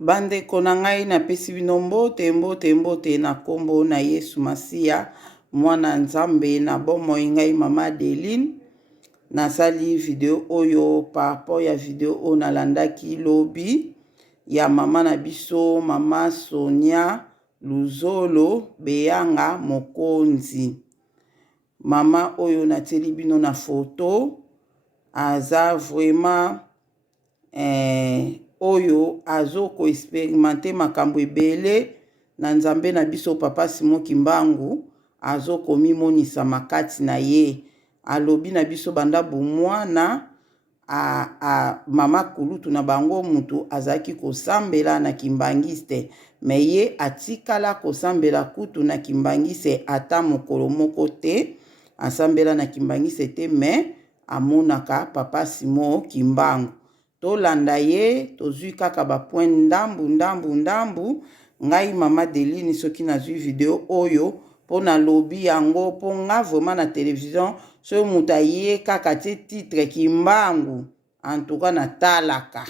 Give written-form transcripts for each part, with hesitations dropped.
Bandeko na ngai napesi bino mbote na kombo na Yesu Masiya mwana Nzambe na bomoi ngai mama Adeline nasali video oyo par rapport ya video oyo nalandaki lobi ya mama na biso mama Sonia Luzolo Beyanga Mokonzi. Mama oyo nateli bino na photo aza vraiment oyo azoko experimente makambo ebele na Nzambe na biso papa Simon Kimbangu azoko mimonisa makati na ye alobi na biso banda bomwana mama kulutu na bango mutu azaki kosambela na kimbangiste me ye atikala kosambela kutu na kimbangise ata mokolo moko te asambela na kimbangise te me amonaka papa Simon Kimbangu. Tolanda ye tozwi kaka ba point ndambu ngai mama Adeline soki nazwi video oyo pona lobi yango po nga vraiment na télévision so muta ye kaka tie titre Kimbangu en tout cas na talaka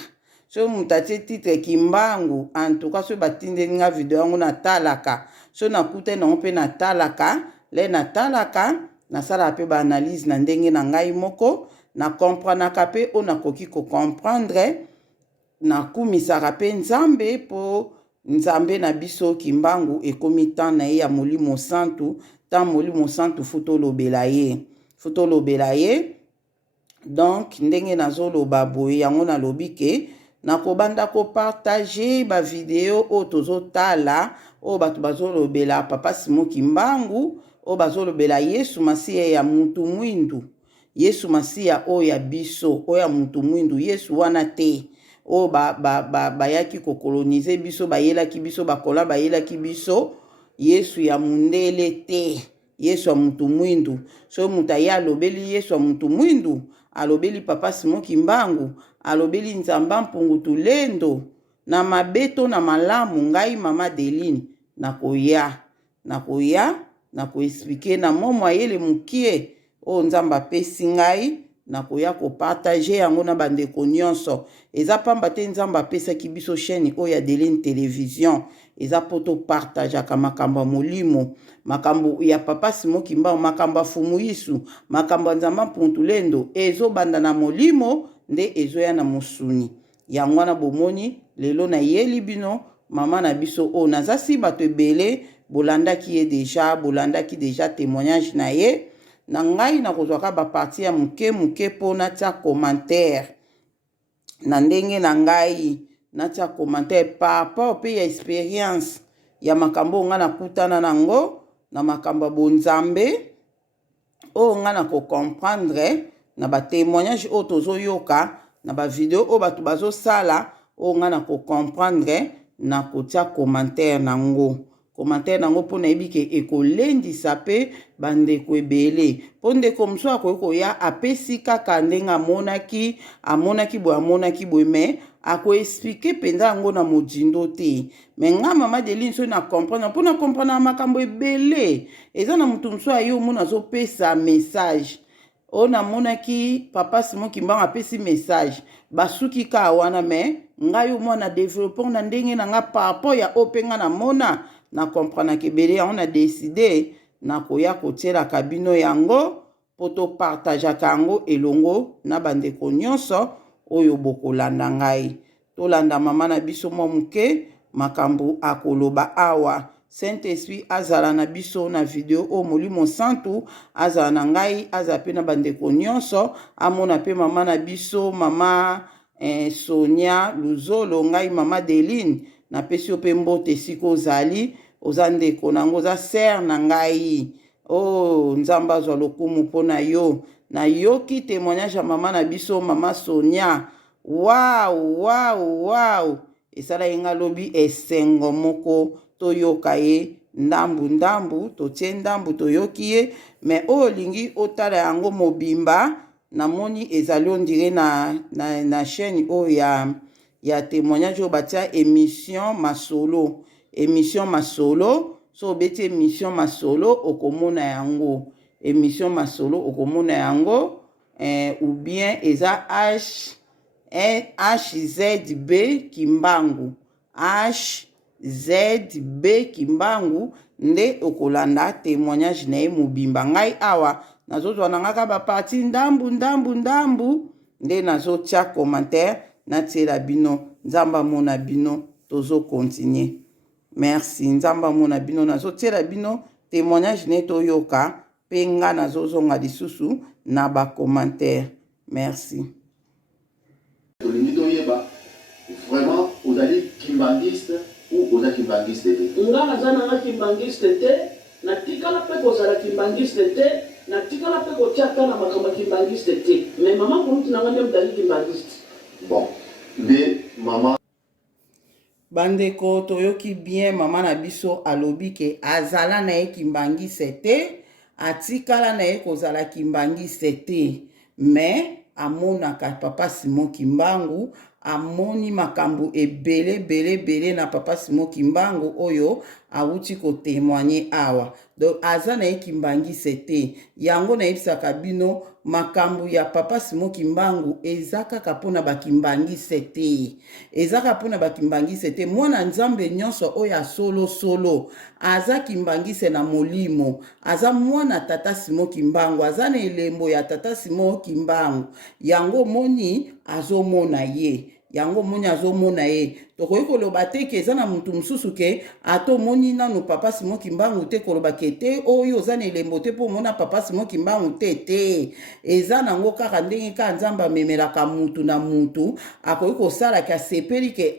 so muta tie titre Kimbangu en tout cas so batinde nga video yango na talaka so nakute na mpe na talaka le na talaka na sala pe ba analyse na ndenge na ngai moko na comprenaka pe o nakoki ko comprendre na kumisaka pe Nzambe po Nzambe na biso Kimbangu ekomi tan na ye ya Molimo Santu tan Molimo Santu futo lobela ye donc ndenge nazoloba boye yango nalobi ke nakobanda ko partager ba video o tozotala o bato bazolobela papa Simon Kimbangu o bazolobela Yesu Masiya ya mutu mwindu Yesu Masiya o ya biso o ya mutu mwindu Yesu wana te o bayaki kokolonize biso bayelaki biso bakola bayelaki biso Yesu ya mundele te Yesu ya mutu mwindu so muta ya alobeli Yesu ya mutu mwindu alobeli papa Simon Kimbangu alobeli Nzamba mpungutu lendo na mabeto na malamu ngai mama Adeline nakoya nakoexplike na momwa yele mukie o Nzamba pesi ngai nakoya ko partager yango na bandeko nyonso eza pamba te Nzamba pesaki biso chaîne oyo Adeline télévision eza poto partageaka makambo molimo makambo ya papa Simon Kimbangu makambo fumu Yesu makambo Nzamba mpuntulendo ezo banda na molimo nde ezoya na musuni yango na bomoni lelo na yeli bino mama na biso o nazasi bato ebele bolandaki deja témoignage na ye na ngai na kozwaka ba parti ya muke po na tia commentaire na ndenge na ngai na tia commentaire par rapport pe ya expérience ya makambo nga na kutana nango na makambo bonzambe o nga na ko comprendre na ba témoignage o tozoyoka na ba video o batu bazosala o nga na ko comprendre na ko tia commentaire nango commentaire nango po na ebike ekolendisa pe bandeko ebele po ndeko mosu akoki ya apesi kaka ndenge amonaki boye me akoexplike mpenza yango na mojindo te me nga mama Adeline so na comprendre mpo na comprendre makambo ebele eza na motu mosu aye omona azopesa message o namonaki papa Simon Kimbangu apesi message basuki ka wana me ngai omona développement na ndenge na nga par rapport ya openga na mona na comprendre ke bele on a décidé na koya kotiela kabino yango poto partageaka yango elongo na bandeko nyonso oyo bokolanda ngai tolanda mama na biso momuke makambo akoloba awa Saint-Esprit azala na biso na video o Molimo Santu azala na ngai azala pe na bandeko nyonso amona pe mama na biso mama Sonia Luzolo ngai mama Adeline na pesi pe mbote siko ozali oza ndeko nango oza ser na ngai o Nzamba azwa lokumu mpona yo na yoki témoignage ya mama na biso mama Sonia wow esala yenga lobi esengo moko toyoka ye ndambu totie ndambu toyoki ye me olingi otala yango mobimba namoni ezali ondire na chaîne oyo ya témoignage oyo batia émission masolo so obeti émission masolo okomona yango ou bien eza HZB Kimbangu HZB Kimbangu nde okolanda témoignage na ye mobimba. Ngai awa nazozwa na ngaka ba parti ndambu nde nazotia commentaire natiela bino. Nzamba mona bino tozo continuer. Merci. Nzamba mona bino nazotiela bino témoignage ne toyoka pe nga nazozonga lisusu na ba commentaire. Merci. Vraiment, vous allez kimbangiste ou vous allez kimbangiste te? Nga nazana kimbangiste te, na tikala pe kozala kimbangiste te, na tikala pe kotiaka na makamba kimbangiste te. Mais maman pour nous n'avons pas d'aller kimbangiste. Bon, mais maman. Bandeko toyoki bien maman na biso alobi ke azala na ye kimbangiste te, atikala na ye kozala kimbangiste te. Mais amonaka papa Simon Kimbangu amoni makambo ebele na papa Simon Kimbangu oyo awuti ko témoigner awa. Donc aza na ye kimbangise te. Yango na yebisaka bino makambo ya papa Simon Kimbangu ezaka kapona bakimbangise te. Ezaka pona bakimbangise te. Mwana nzambe nyonso oya solo aza kimbangise na molimo. Aza mwana tata Simon Kimbangu. Aza na elembo ya tata Simon Kimbangu. Yango moni azomona ye. Yango moni azomona ye. Tokoki koloba te ke eza na mutu mususu ke ato moni nanu papa Simon Kimbangu te koloba ke te oyo oza na elembo te po mona papa Simon Kimbangu te. Eza nango kaka ndenge ka nzamba memelaka mutu na mutu akoki kosala ka sepeli ke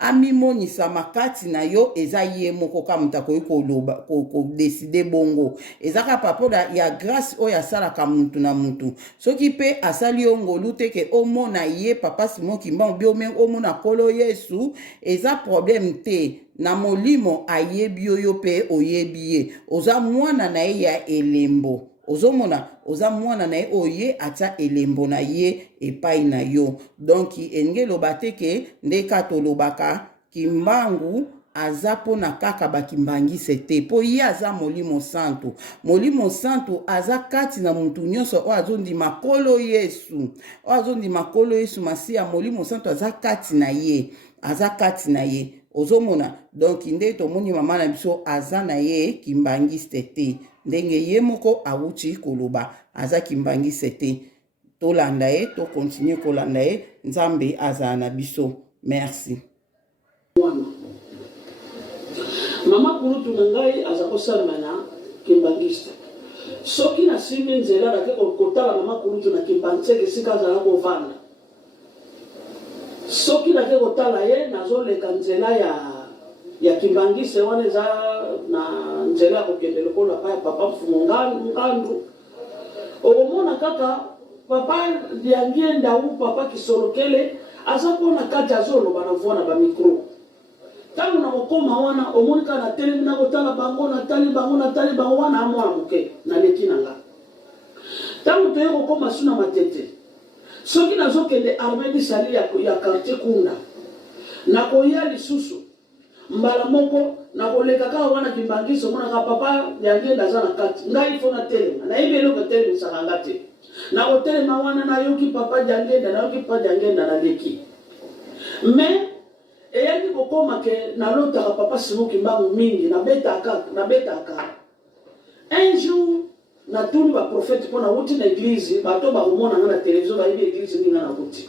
amimonisa makati na yo eza ye moko ka mutu akoki koloba ko décider bongo. Eza ka papoda ya grâce oyo asalaka mutu na mutu. Soki pe asali yo ngolu te ke omona ye papa Simon Kimbangu bi omona kolo Yesu eza problème te. Na molimo ayebi oyo pe oyebi ye. Oza mwana na ye ya elembo. Ozomona oza mwana na ye oye ata elembo na ye epai na yo. Donc enge loba te ke ndeka tolobaka Kimbangu aza pona kaka bakimbangise te. Po ye aza molimo santo. Molimo santo aza kati na muntu nyonso o azondi makolo Yesu. O azondi makolo Yesu masia molimo santo aza kati na ye. Aza kati na ye. Ozomona. Donc nde tomoni mama na biso aza na ye kimbangiste te. Ndenge ye moko awuti koloba aza kimbangise te. Tolanda ye, to continue kolanda ye. Nzambe aza na biso. Merci. Mama kurutu na ngai aza kosala na kimbangiste. Soki na simi nzela na ke kotala mama kurutu na kimbangiste sika azala kovanda. Soki na ke kotala ye nazoleka nzela ya kimbangiste wana eza na nzela ya kokende lokola pa ya papa Ngandu. Okomona kaka papa Liangienda ou papa Kisolokele aza kona kati azoloba na voix na ba micro. Tangu na kokoma wana omonika na tele na kotala bango na tali bango wana amwa muke na leki nanga. Tangu toye kokoma suna matete. Soki nazokende armée di sali ya quartier Kunda. Na koya lisusu mbala moko na koleka ka wana kimbangiso mona ka papa Liangienda za na kati. Ngai fona tele na ibe lo tele musanga te. Na hotel ma wana na yoki papa Liangienda na yoki papa Liangienda na leki. Mais et yaki kokoma ke na lota papa Simon Kimbangu mingi na betaka. Un jour na tuni ba prophète pona wuti na église bato ba komona na télévision ba ibi église ninga na wuti.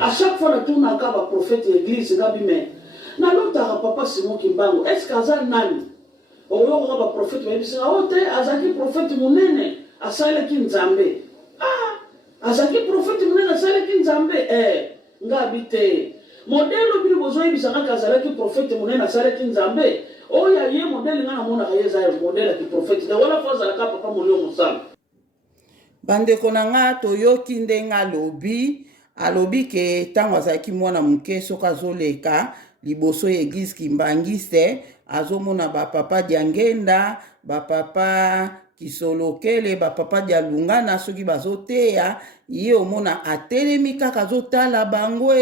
À chaque fois na tuna ka ba prophète église ngabi mais na lota papa Simon Kimbangu est-ce qu'azal nani oyo ko ba prophète ba ibi sa ote azaki prophète munene asala ki nzambe azaki prophète munene asala ki nzambe ngabi te. Modelo bili bozoyi bisanga kazalaki prophète munene asalaki nzambe oya ye modele ngana mona kayeza ya modele ki prophète de wala faza la papa molio musala. Bandeko na nga toyoki ndenga alobi ke tango azalaki mwana muke soka azoleka liboso ya église kimbangiste azomona ba papa Liangienda ba papa Kisolokele ba papa Lungana soki bazoteya ye omona atelemi kaka azotala bango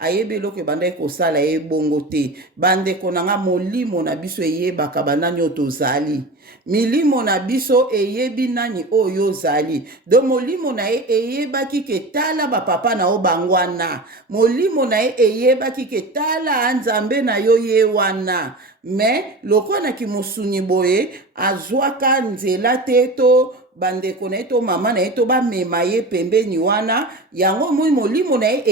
ayebi eloko ebandaki kosala ye bongo te. Bandeko na nga, molimo na biso eyebaka banani oyo tozali, milimo na biso eyebi nani oyo ozali. Do molimo na ye eyebaki ke tala bapapa na yo bango wana, molimo na ye eyebaki ke tala nzambe na yo ye wana. Me lokwanaki mosuni boye azwaka nzela te to bandeko na ye to mama na ye to bamema ye pembeni wana, yango moi molimo na ye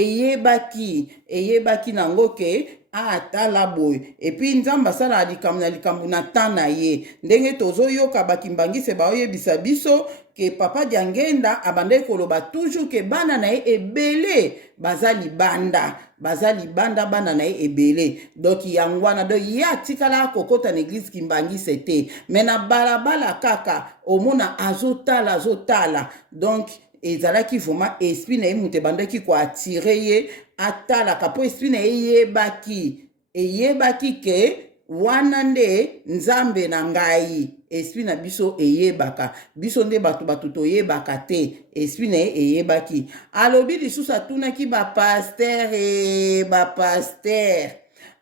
eyebaki nango ke atala boye. Epi nzambe asala likambo na ntan na ye, ndenge tozoyoka bakimbangise baoyebisa biso ke papa Diangenda abandaki koloba toujours ke bana na ye ebele baza libanda bana na ye ebele. Donc yango wana do ye atikala kokota na eglise Kimbangise te, me na balabala kaka omona azotala. Donc ezalaki vraiment esprit na ye mutu ebandaki koatire ye atalaka mpo esprit na ye eyebaki ke wana nde nzambe na ngai. Esprit na biso eyebaka, biso nde bato toyebaka te, esprit na ye eyebaki. Alobi lisusu atunaki bapaster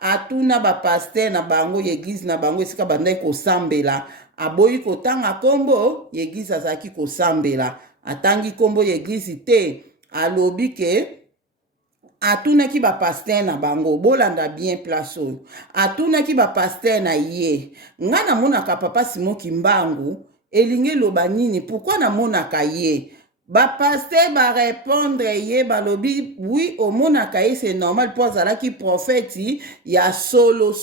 atuna bapaster na bango yeglise na bango esika bandaki kosambela, aboyi kotanga kombo yeglise azalaki kosambela, atangi kombo yeglise te. Alobi ke atunaki bapaster na bango, bolanda bien place oyo, atunaki bapaster na ye, nga namonaka papa Simon Kimbangu elingi eloba nini, pourquoi namonaka ye? Bapaster barépondre ye balobi oui omonaka ye c'est normal po azalaki profeti ya solo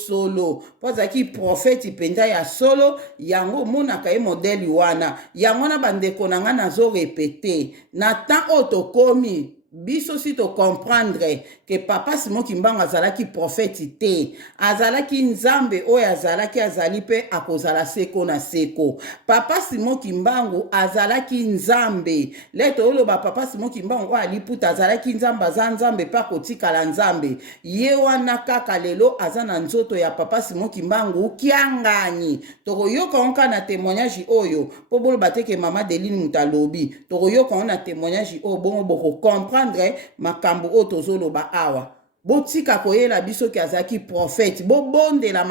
po azalaki profeti mpenza ya solo, yango omonaka ye modeli wana. Yango na bandeko na nga nazo repete na temps oyo tokomi biso si to comprendre que papa Simon Kimbangu azalaki profeti te, azalaki nzambe oyo azali pe akozala seko na seko. Papa Simon Kimbangu azalaki nzambe. Leto oloba papa Simon Kimbangu oyo aliputa azalaki nzambe, aza nzambe pa kotikala nzambe. Ye wana kaka lelo aza na nzoto ya papa Simon Kimbangu kiangani. Tokoyoka onka na témoignage oyo po boloba te ke mama Deline Mutalobi, tokoyoka na témoignage oyo bongo boko comprendre makambo oyo tozoloba awa. Botika koyela biso ki azaki prophète, bobondela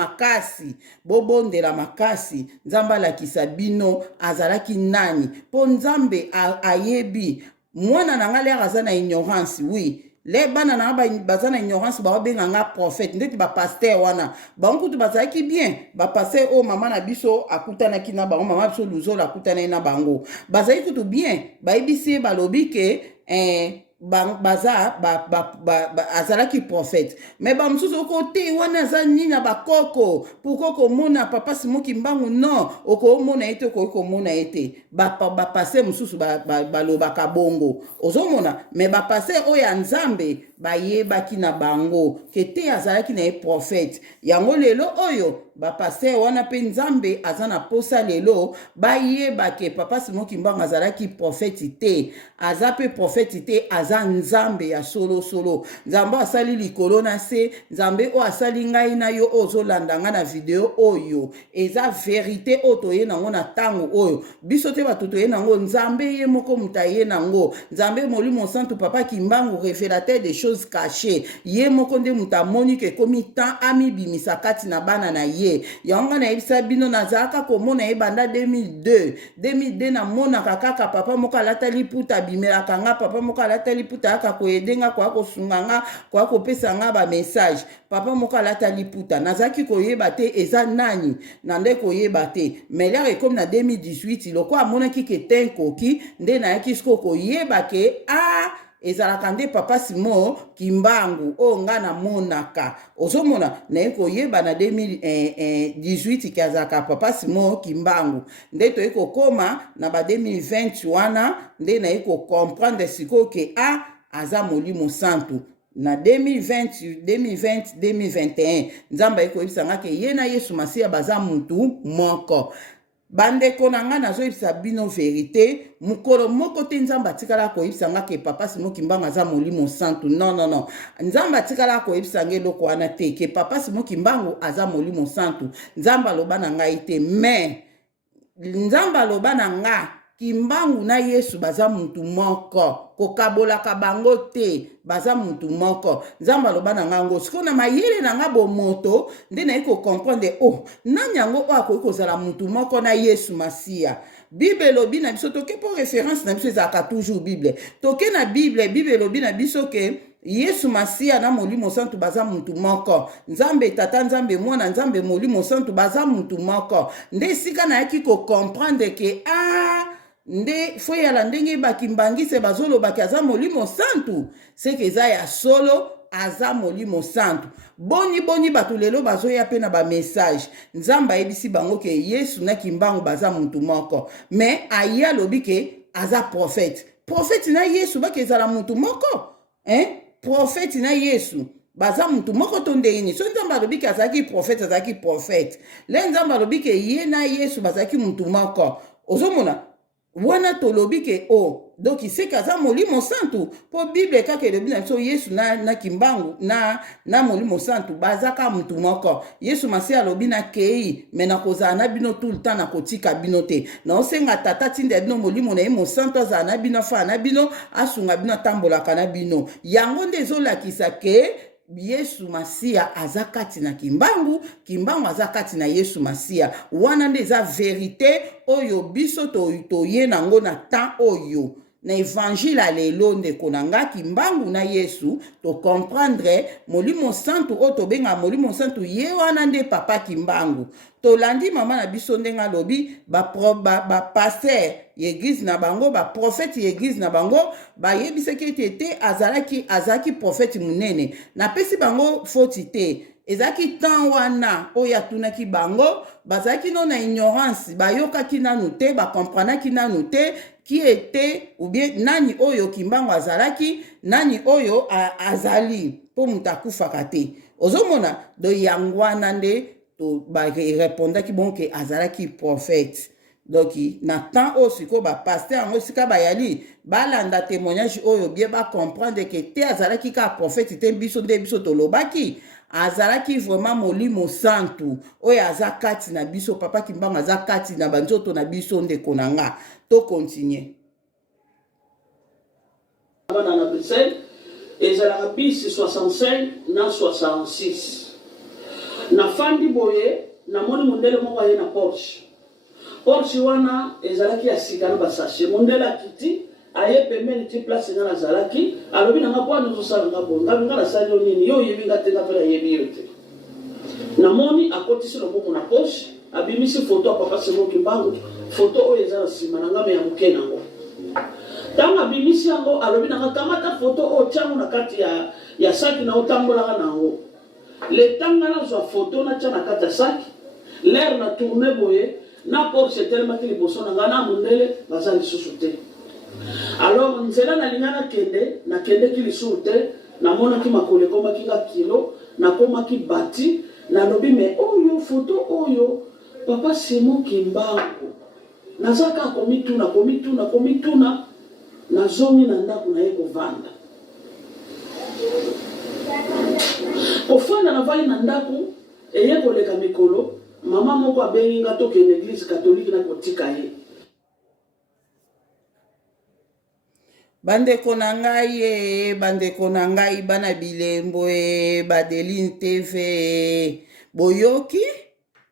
makasi, nzamba lakisa bino azalaki nani, po nzambe ayebi. Mwana na nga lere aza na ignorance, oui, le bana na baza na ignorance baobenga nga prophète, ndeti bapaster wana bankutu bazalaki bien, bapaster o mama na biso akutanaki na bango, mama biso Luzolo akutanaki na bango, bazalaki kutu bien, bayebisi balobi ke azalaki prophète. Mais bamususu côté wana aza nina bakoko pourquoi komona papa Simon Kimbangu non okomona ete okomona ete bapase mususu balobaka bongo ozomona. Mais bapase oyo nzambe bayebaki na bango kete azalaki na ye prophète. Yango lelo oyo bapase wana pe nzambe aza na posa lelo bayebake papa Simon Kimbangu azalaki prophète te, aza pe prophète te, aza nzambe ya solo. Nzambe asali likolo na se, nzambe o asali ngai na yo ozolanda nga na video oyo eza vérité oyo toye nango na tango oyo biso te bato toye nango. Nzambe ye moko muta ye nango, nzambe molimo santu papa Kimbangu révélateur des choses cachées, ye moko nde muta moni ke komi temps amibimisa kati na bana na ye. Yango na yebisa bino nazalaka komona ye banda 2002 na monaka kaka papa moko alata liputa bimelaka nga, papa moko alata liputa aka koyedenga kwa kosunga nga kwa kopesa nga ba message, papa moko alata liputa nazaki koyeba te eza nani na nde koyeba te. Mais là comme na 2018 loko amonaki ke tenkoki nde na yaki siko koyeba ke ezalaka nde papa Simon Kimbangu o nga na monaka ozomona na koyeba na 2018 ki azalaka papa Simon Kimbangu nde toye kokoma na ba 2020 wana nde na comprendre siko ke aza molimo santu. Na 2020-2021 nzamba ekoyebisanga ke ye na Yesu Masiya baza mutu moko. Bandeko na nga nazoyebisa bino vérité, mukolo moko te nzamba atikala koyebisanga ke papa Simon Kimbangu aza molimo santu. Non. Nzamba atikala koyebisanga eloko wana te ke papa Simon Kimbangu aza molimo santu. Nzamba aloba na ngai te, mais nzamba aloba na nga Kimbangu na Yesu baza mutu moko. kokabolaka bango te baza mutu moko nzambe aloba na ngango siko na mayele na nga bomoto nde nayi kocomprendre nani yango oyo akoki kozala mutu moko na Yesu Masiya. Bible elobi na biso toke po référence na biso ezalaka toujours Bible toke na Bible elobi na biso ke Yesu Masiya na Molimo Santu baza mutu moko. Nzambe tata, nzambe mwana, nzambe Molimo Santu baza mutu moko. Nde sika na yaki ko comprendre ke nde fo yala ndenge bakimbangise bazolo baki aza Molimo Santu. Seke eza ya solo aza Molimo Santu. Boni batu lelo bazo ya pe na ba message. Nzamba ebisi bango ke Yesu na kimbangu baza mutu moko. Mais aya lobi ke aza prophète. Prophète na Yesu baki ezala mutu moko. Prophète na Yesu baza mutu moko tonde ini so nzamba lobi ke azaki prophète le nzamba lobi ke ye na Yesu bazaki mutu moko ozomona wana tolobi ke donc iseka aza Molimo Santu po Bible kaka elobi na biso Yesu na kimbangu na Molimo Santu bazaka mutu moko. Yesu Masiya alobi na kei me na kozala na bino tout le temps na kotika bino te na osenga tata tinda bino Molimo na ye Mosantu azala na bino fa na bino asunga bino atambolaka na bino yango nde ezolakisa ke Yesu Masiya aza kati na kimbangu aza kati na Yesu Masiya wana nde eza verite oyo biso toye nango na temps oyo na évangile alelo ndeko na nga kimbangu na Yesu to comprendre Molimo Santu o to benga Molimo Santu ye wana nde papa kimbangu to landi mama na biso ndenga lobi ba pasteur l'église na bango ba prophète l'église na bango ba yebiseki tete azalaki prophète munene na pesi bango foti te ezaki temps wana oya tunaki bango bazaki no na ignorance bayokaki nanu te bakomprenaki nanu te qui était ou bien nani oyo kimbango azalaki nani oyo azali po mutakufaka te ozomona do yangwana nde to ba répondaki bon ke azalaki prophète. Donc na temps o siko ba pasteur ngo sika bayali balanda témoignage oyo bien ba comprendre que te azalaki ka prophète te biso nde biso tolobaki azalaki vraiment Molimo Santu oyo azakati na biso papa kimbango azakati na banzoto na biso nde konanga to continuer bana na Bruxelles ezalaka bisi 65 na 66 na fandi boye na moni mondele moko aye na Porsche wana ezalaki ya sika na basashe mondele akiti aye pembeni ti place nga nazalaki alobi na nga po anozosala nga bo nga nasali yo nini yo oyebi nga te nga mpe nayebi yo te namoni akotisi loboko na Porsche abimisi foto ya papa Simon Kimbangu foto oyo eza na nsima na nga me ya moke nango ntango abimisi yango alobi na nga kamata foto oyo tiango na kati ya saki na otambolaka nango le tanga nazwa foto natia na kati ya saki l'air na tourne boye na Porsche etelemaki liboso na nga na mondele baza lisusu te. Alors nzela nalingana kende nakendeki lisusu te namonaki makolo ekomaki nga kilo nakomaki bati nalobi me oyo foto oyo papa Simon Kimbangu nazaka komituna nazongi na ndako na ye kovanda kofanda navali na ndako eye koleka mikolo mama moko abengi nga tokende église catholique na kotika ye bandeko na ngai bana bilembo Badeline TV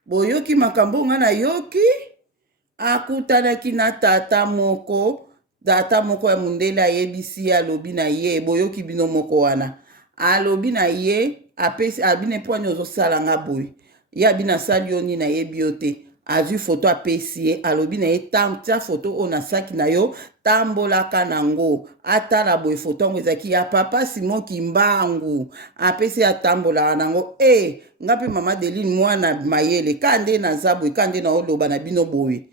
boyoki makambo nga na yoki akutanaki na tata moko ya mundele ayebisi alobi na ye boyoki bino moko wana alobi na ye apesi abine poani ozosala nga boye ye abina sali oni na ye biote azwi foto apesi ye alobi na ye tia foto oyo na saki na yo tambolaka nango atala boye foto yango ezalaki ya papa Simon Kimbangu apesi atambolaka nango nga mpe mama Deline mwana mayele ka nde naza boye ka nde na oloba na bino boye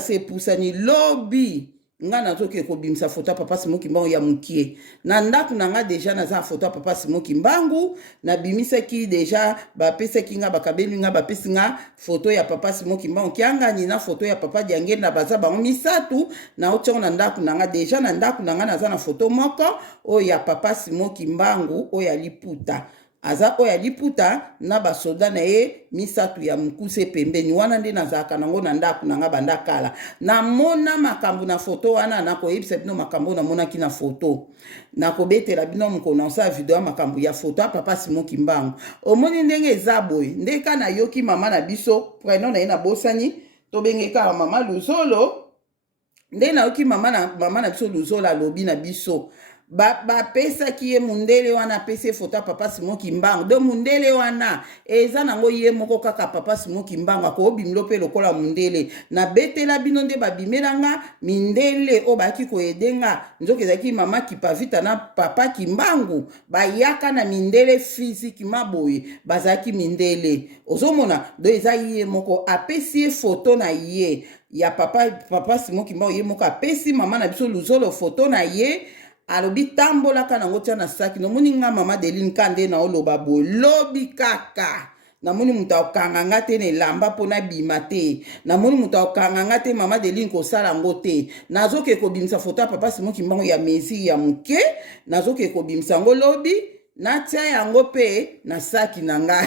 sepusani lobi nga nazoke kobimisa foto ya papa Simon Kimbangu ya mukie na ndako na nga deja naza foto ya papa Simon Kimbangu nabimisaki deja bapesaki nga bakabeli nga bapesi nga foto ya papa Simon Kimbangu kiangani na foto ya papa Diangeli na baza bango misatu na otiongo na ndako na nga deja na ndako na nga naza na foto moko oyo ya papa Simon Kimbangu oyo ya liputa aza oyo ya liputa na basoda na ye misato ya mokuse pembeni wana nde nazalaka nango na ndako na nga banda kala namona makambo na foto wana nakoyebisa bino makambo namonaki na foto nakobetela bino mokolo osala video ya makambo ya foto ya papa Simon Kimbangu omoni ndenge eza boye nde ka nayoki mama na biso prenom na ye nabosani tobengeka mama Luzolo nde nayoki mama na biso Luzolo alobi na biso bapesaki ye mundele wana apesi foto ya papa Simon Kimbangu do mundele wana eza nango ye moko kaka papa Simon Kimbangu akobimilo mpe lokola mundele na betela bino nde babimelanga mindele o baki koyedenga nzoka ezalaki mama Kipavita na papa Kimbangu bayaka na mindele physique maboye bazalaki mindele ozomona do eza ye moko apesi ye foto na ye ya papa Simon Kimbangu ye moko apesi mama na biso Luzolo foto na ye alobi tambolaka nango tia na saki nomoni nga mama Deline kande na oloba boye lobi kaka namoni mutu akokanga nga te na elamba mpona bima te namoni mutu akokanga nga te mama Deline kosala yango te nazoke kobimisa foto ya papa Simon Kimbangu ya mesi ya moke nazoke kobimisa yango lobi natia yango mpe na saki na nga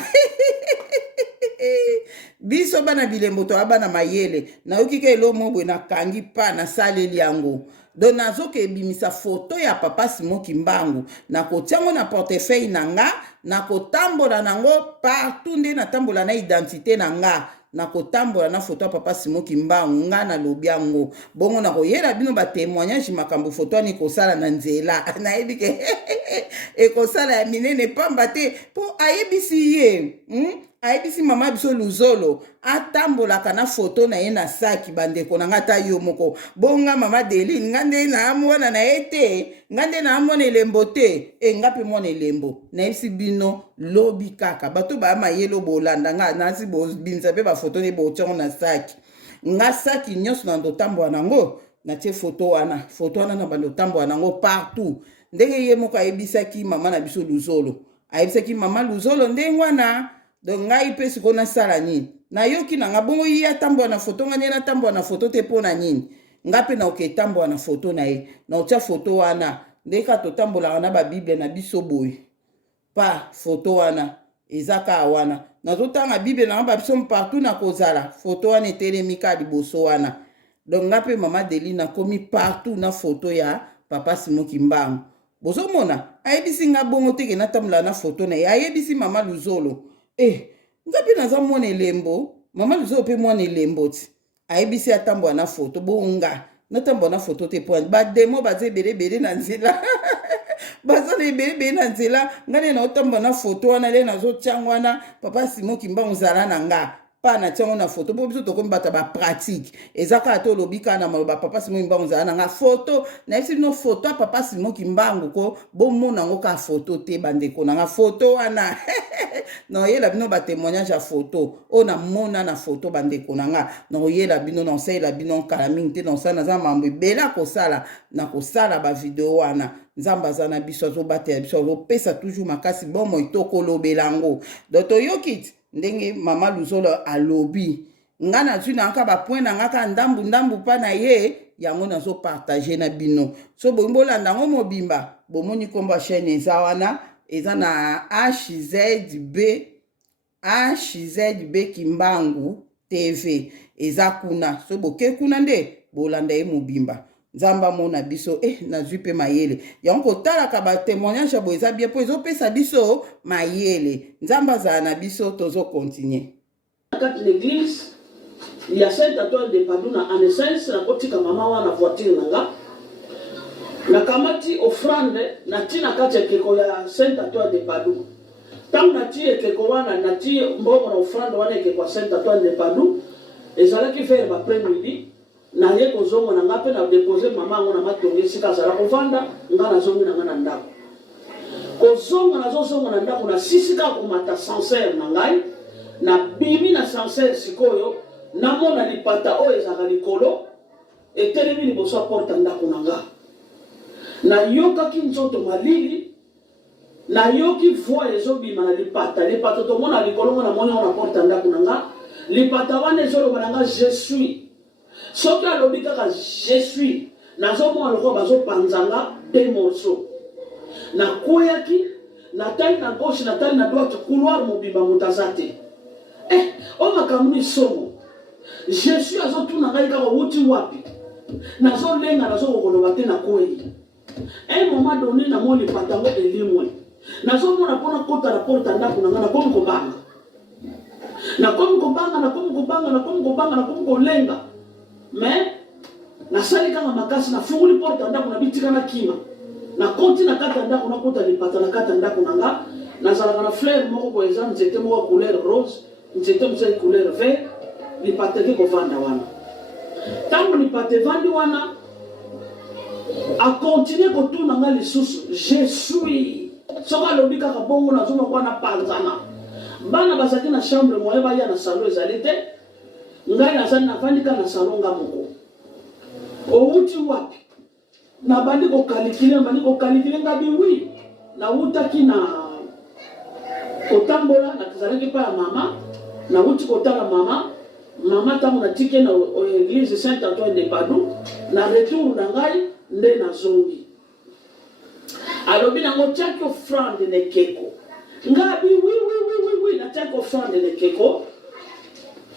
biso bana bilembo to bana mayele nayoki ke elo mobwe nakangi pa nasaleli yango donc nazoke ebimisa foto ya papa Simon Kimbangu nakotiango na portefeuille na nga nakotambola nango partout nde natambola na identité na nga nakotambola na foto ya papa Simon Kimbangu nga nalobi yango bongo nakoyela bino batémoignage makambo foto ani kosala na nzela nayebi ke ekosala ya minene pamba te mpo ayebisi ye ayebisi mama biso Luzolo atambolaka na foto na ye na saki bandeko na nga ta yo moko bonga mama Deline nga nde naamona na ye te nga nde naamona elembo te nga mpe mwana elembo nayebisi bino lobi kaka bato bamayelo bolanda nga nasi bobimisa mpe bafoto ne botiango na saki nga saki nyonso na ndotambola nango natie foto wana na bandotambola nango partout ndenge ye moko ayebisaki mama na biso Luzolo ayebisaki mama Luzolo ndenge wana donc ngai mpe sikoyo nasala nini nayoki na nga bongo ye atambola na foto nga nde natambola na foto te mpo na nini nga mpe naoke etambola na foto na ye naotia foto wana ndeka totambolaka na babible na biso boye pa foto wana eza kaka wana nazotanga bible na nga babiso partout na kozala foto wana etelemi kaka liboso wana donc nga mpe mama Deline nakomi partout na foto ya papa Simon Kimbangu bozomona ayebisi nga bongo teke natambola na foto na ye ayebisi mama Luzolo nga mpe naza mwana elembo mama Luzolo mpe mwana elembo ti ayebisi atambola na foto bonga natambola na foto te mpo bademo baza ebelebele na nzela baza na ebelebele na nzela nga nde naotambola na foto wana nde nazotiango wana papa Simon Kimbangu zala na nga pa na tiango na foto mpo biso tokomi bato bapratique eza kaka to olobi kaka na maloba papa Simon Kimbangu zala na nga foto nayebisi bino foto ya papa Simon Kimbangu ko bomona yango kaka foto te bandeko na nga foto wana naoyela bino batémoignage ya foto oyo namona na foto bandeko na nga naoyela bino naosalela bino kala mingi te naosala naza mambo ebele akosala na kosala bavideo wana nzambe aza na biso azobatela biso azopesa toujours makasi bomoi tokolobela yango donc toyoki ti ndenge mama Luzolo alobi nga nazwi na nga bapoint na nga kaka ndambu mpa na ye yango nazopartage na bino so bolingi bolanda yango mobimba bomoni nkombo ya chaîne eza wana eza na HZB Kimbangu TV eza kuna so boke kuna nde bolanda ye mobimba nzambe amona biso nazwi mpe mayele yango kotalaka batémoignage ya boye eza bien mpo ezopesa biso mayele nzambe azala na biso tozokontinue kati l'église ya Saint Antoine de Padoue na Anessence nakotika mama wana voiture na nga nakamati offrande natina kati ya ekeko ya Saint Antoine de Padoue ntango natie ekeko wana natie mbongo na offrande wana ekeko ya Saint Antoine de Padoue ezalaki vers baprès-midi naye kozongo na nga mpe na depose mama yango na matonge esika azala kovanda nga nazongi na nga na ndako kozonga nazozonga na ndako nasisika komata sancerre na ngai na bimi na sancerre sikoyo namona lipata oyo ezalaka likolo etelemi liboso ya porte ndako na nga nayokaki nzoto malili nayoki voix ezobima na lipata tomona likolo ngo namoni yango na porte ndako na nga lipata wana ezoloba na nga je suis soki alobi kaka je suis nazomona lokola bazopanzanga deux morceaux nakweyaki natali na gauche natali na droite couloir mobimba mutazate o makamuni somo Jésus azotuna ngai kaka wuti wapi nazolenga nazokoloba te na kweli un moment donné na moni patango elimwe nazomona mpona kota na porta ndako na ngai nakomi kobanga nakomi kolenga mais nasali kaka makasi nafunguli porta ndako na bitika na kima na koti na kata ndako na kota lipata na kata ndako na nga nazalaka na fleur moko boye eza nzete moko couleur rose nzete mosusu couleur vert lipata ke kovanda wana ntango lipata evandi wana akontinue kotuna nga lisusu je suis soki alobi kaka bongo nazoma kwa na panzana bana bazalaki na chambre moye baya na salon ezali te ngai nazali navandi kaka na salon nga moko outi wapi nabandi kokalikile ngabi wi nawutaki na kotambola nazalaki pa ya mama nawuti kotala mama ntango natiki na église Saint Antoine de Padoue na retour na ngai nde nazongi alobi nango tiaki offrande nekeko ngabi wi natiaki offrande nekeko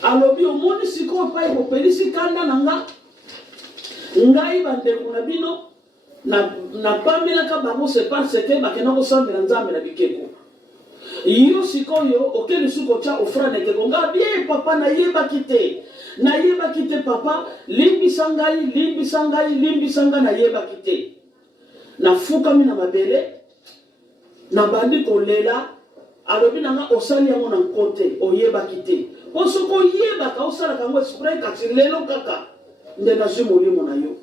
alobi omoni sikoyo pai bopelisi kanda na nga ngai bandeko na bino napambelaka bango se parce que bakenda kosambela nzambe na bikeko yo sikoyo oke lisusu kotia offrande nekeko ngabi papa nayebaki te papa limbisa ngai nayebaki te nafukami na mabele nabandi kolela alobi nanga osali yango na nkote oyebaki te po soki oyebaka osalaka yango esprit kasi lelo kaka nde nazwi molimo na yo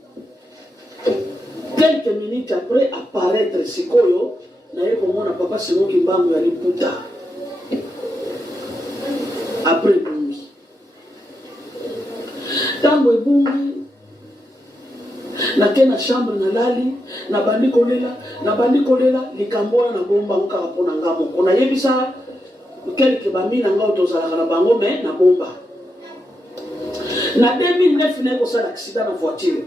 quelques minutes après apparaître sikoyo naye komona papa Simon Kimbangu ya liputa après bungi ntango ebungi nake na chambre nalali nabandi kolela likambo wana nabombango kaka mpo na nga moko nayebisa kelke bami na nga tozalaka na bango me nabomba na 2009 naye kosala accident na voiture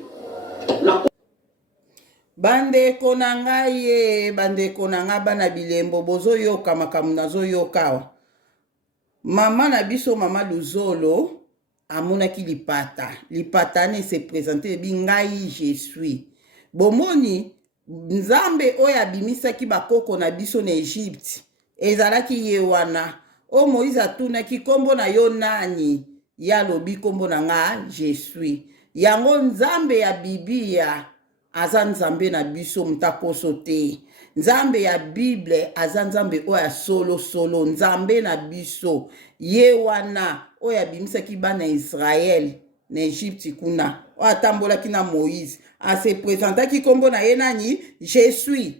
bandeko na ngai bandeko na nga bana bilembo bozoyoka makambo nazoyoka awa mama na biso mama Luzolo amonaki lipata ne se présente bi ngai je suis bomoni nzambe oyo abimisaki bakoko na biso na Egypte ezalaki ye wana o Moïse atunaki kombo na yo nani ya lobi kombo na nga je suis yango nzambe ya Biblia aza nzambe na biso mutakoso te nzambe ya Bible aza nzambe oyo solo nzambe na biso ye wana oyo abimisaki bana Israel na Egypte kuna oyo atambolaki na Moïse ase présentaki kombo na ye nani je suis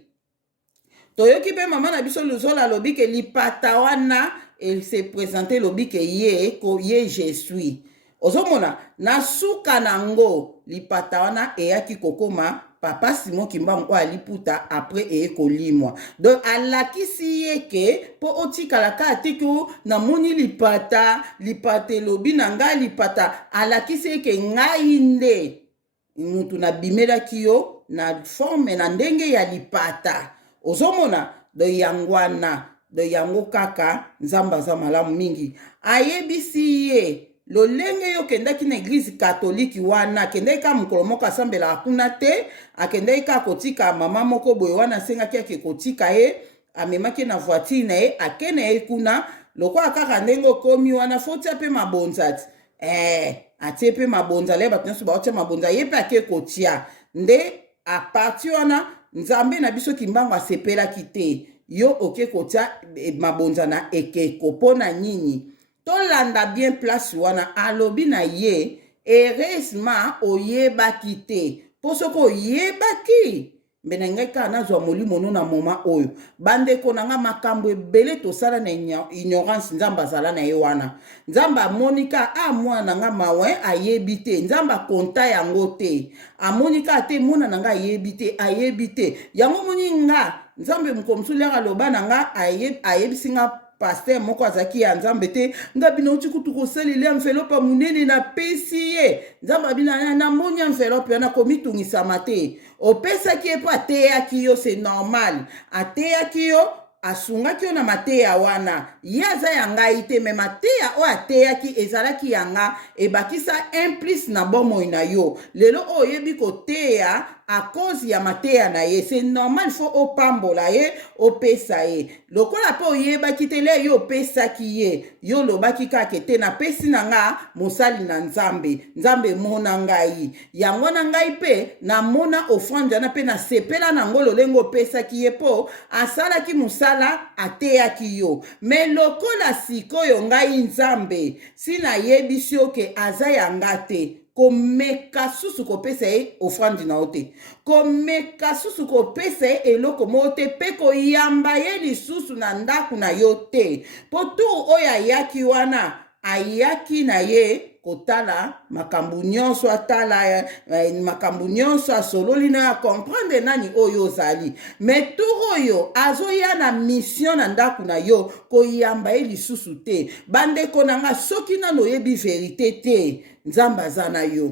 toyoki mpe mama na biso Luzolo alobi ke lipata wana se présente lobi ke ye je suis ozomona na suka nango lipata wana eyaki kokoma papa Simon Kimbangu oyo aliputa après eye kolimwa donc alakisi ye ke mpo otikalaka atiku namoni lipata elobi na ngai lipata alakisi ye ke ngai nde mutu nabimelaki yo na forme na ndenge ya lipata ozomona do yangwana do yango kaka nzambe aza malamu mingi ayebisi ye lolenge yo kendaki na église catholique wana akendaki ka mokolo moko asambelaka kuna te akendaki ka kotika mama moko boye wana asengaki ake kotika ye amemaki na voiture na ye ake na ye kuna lokola kaka ndenge okomi wana fotia mpe mabonza ti atie mpe mabonza le bato nyonso baotia mabonza ye mpe ake kotia nde aparti wana nzambe na biso Kimbangu asepelaki te yo oke kotia mabonza na ekeko mpo na nini tolanda bien place wana alobi na ye heureusement oyebaki te mpo soki oyebaki mbe na ngai kaka nazwa molimo no na moma oyo bandeko na nga makambo ebele tosala na ignorance nzambe azala na ye wana nzambe amonika mwana na nga mawe ayebi te nzambe akonta yango te amonika te mwana na nga ayebi te yango moni nga nzambe mokomsulera aloba na nga ayebisi nga pasteur moko azaki ya nzambe te nga bino uti kutu kosaleli envelope munene na pesi ye nzambe abina na moni envelope wana komitungisama te opesaki ye po ateyaki yo c'est normal ateyaki yo asungaki yo na mateya wana ye aza ya ngai te me mateya oyo ateyaki ezalaki yanga ebakisa implice na bomoi na yo lelo oyo oyebi koteya a cause ya mateya na ye c'est normal faut opambola ye opesa ye lokola mpe oyebaki te le yo opesaki ye yo lobaki kaka te napesi na nga mosali na nzambe nzambe mona ngai yango na ngai mpe namona ofrande wana mpe nasepela nango lolenge opesaki ye mpo asalaki mosala ateyaki yo me lokola sikoyo ngai nzambe si nayebisi yo ke aza yanga te komeka susu kopesa ye ofrande na yo te komeka susu kopesa ye eloko moko te mpe koyamba ye lisusu na ndako na yo te mpo tu oyo ayaki wana ayaki na ye kotala makambo nyonso atala makambo nyonso asololi na comprendre nani oyo ozali me tour oyo azoya na mission na ndako na yo koyamba ye lisusu te bandeko na nga soki nano oyebi verite te nzambe aza na yo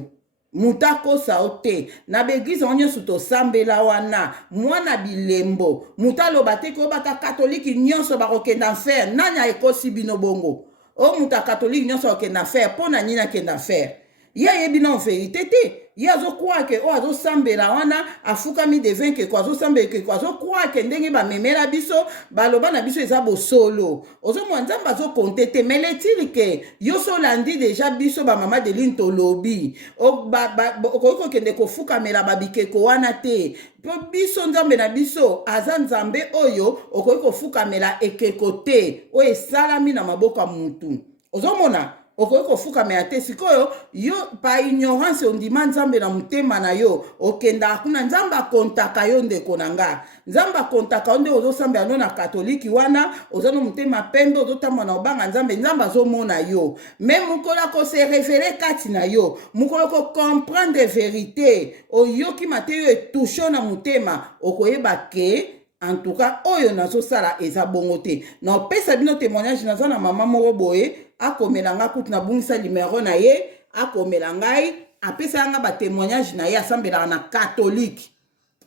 mutu akosa yo te na beglize ngo nyonso tosambela wana mwana bilembo mutu aloba te koyebaka katoliki nyonso bakokenda enfer nani ayekosi bino bongo o mutu akatolike nyonso akokenda enfer mpo na nini akenda enfer ye ayebi na verite te ye azokroire ke oyo azosambela wana afukami devin keko azosambela keko azokroire ke ndenge bamemela biso baloba na biso eza bosolo ozomona nzambe azokonte te me letili ke yo so olandi deja biso bamama deline tolobi okoki kokende kofukamela babikeko wana te mpo biso nzambe na biso aza nzambe oyo okoki kofukamela ekeko te oyo esalami na maboko ya mutu ozomona okoki kofukamela te sikoyo yo pa ignorance ondima nzambe na motema na yo okendaka kuna nzambe akontaka yo ndeko na nga nzambe akontaka yo nde ozosambela no na katoliki wana oza no motema pembe ozotambola na obanga nzambe nzambe azomona yo me mokolo akose refere kati na yo mokolo kokomprendre verite oyoki mate yo etushe na motema okoyeba ke en tout cas oyo nazosala eza bongo te na opesa bino témoignage naza na mama moko boye akomela nga kutu nabungisa limero na ye akomela ngai apesa nga batémoignage na ye asambelaka na katolike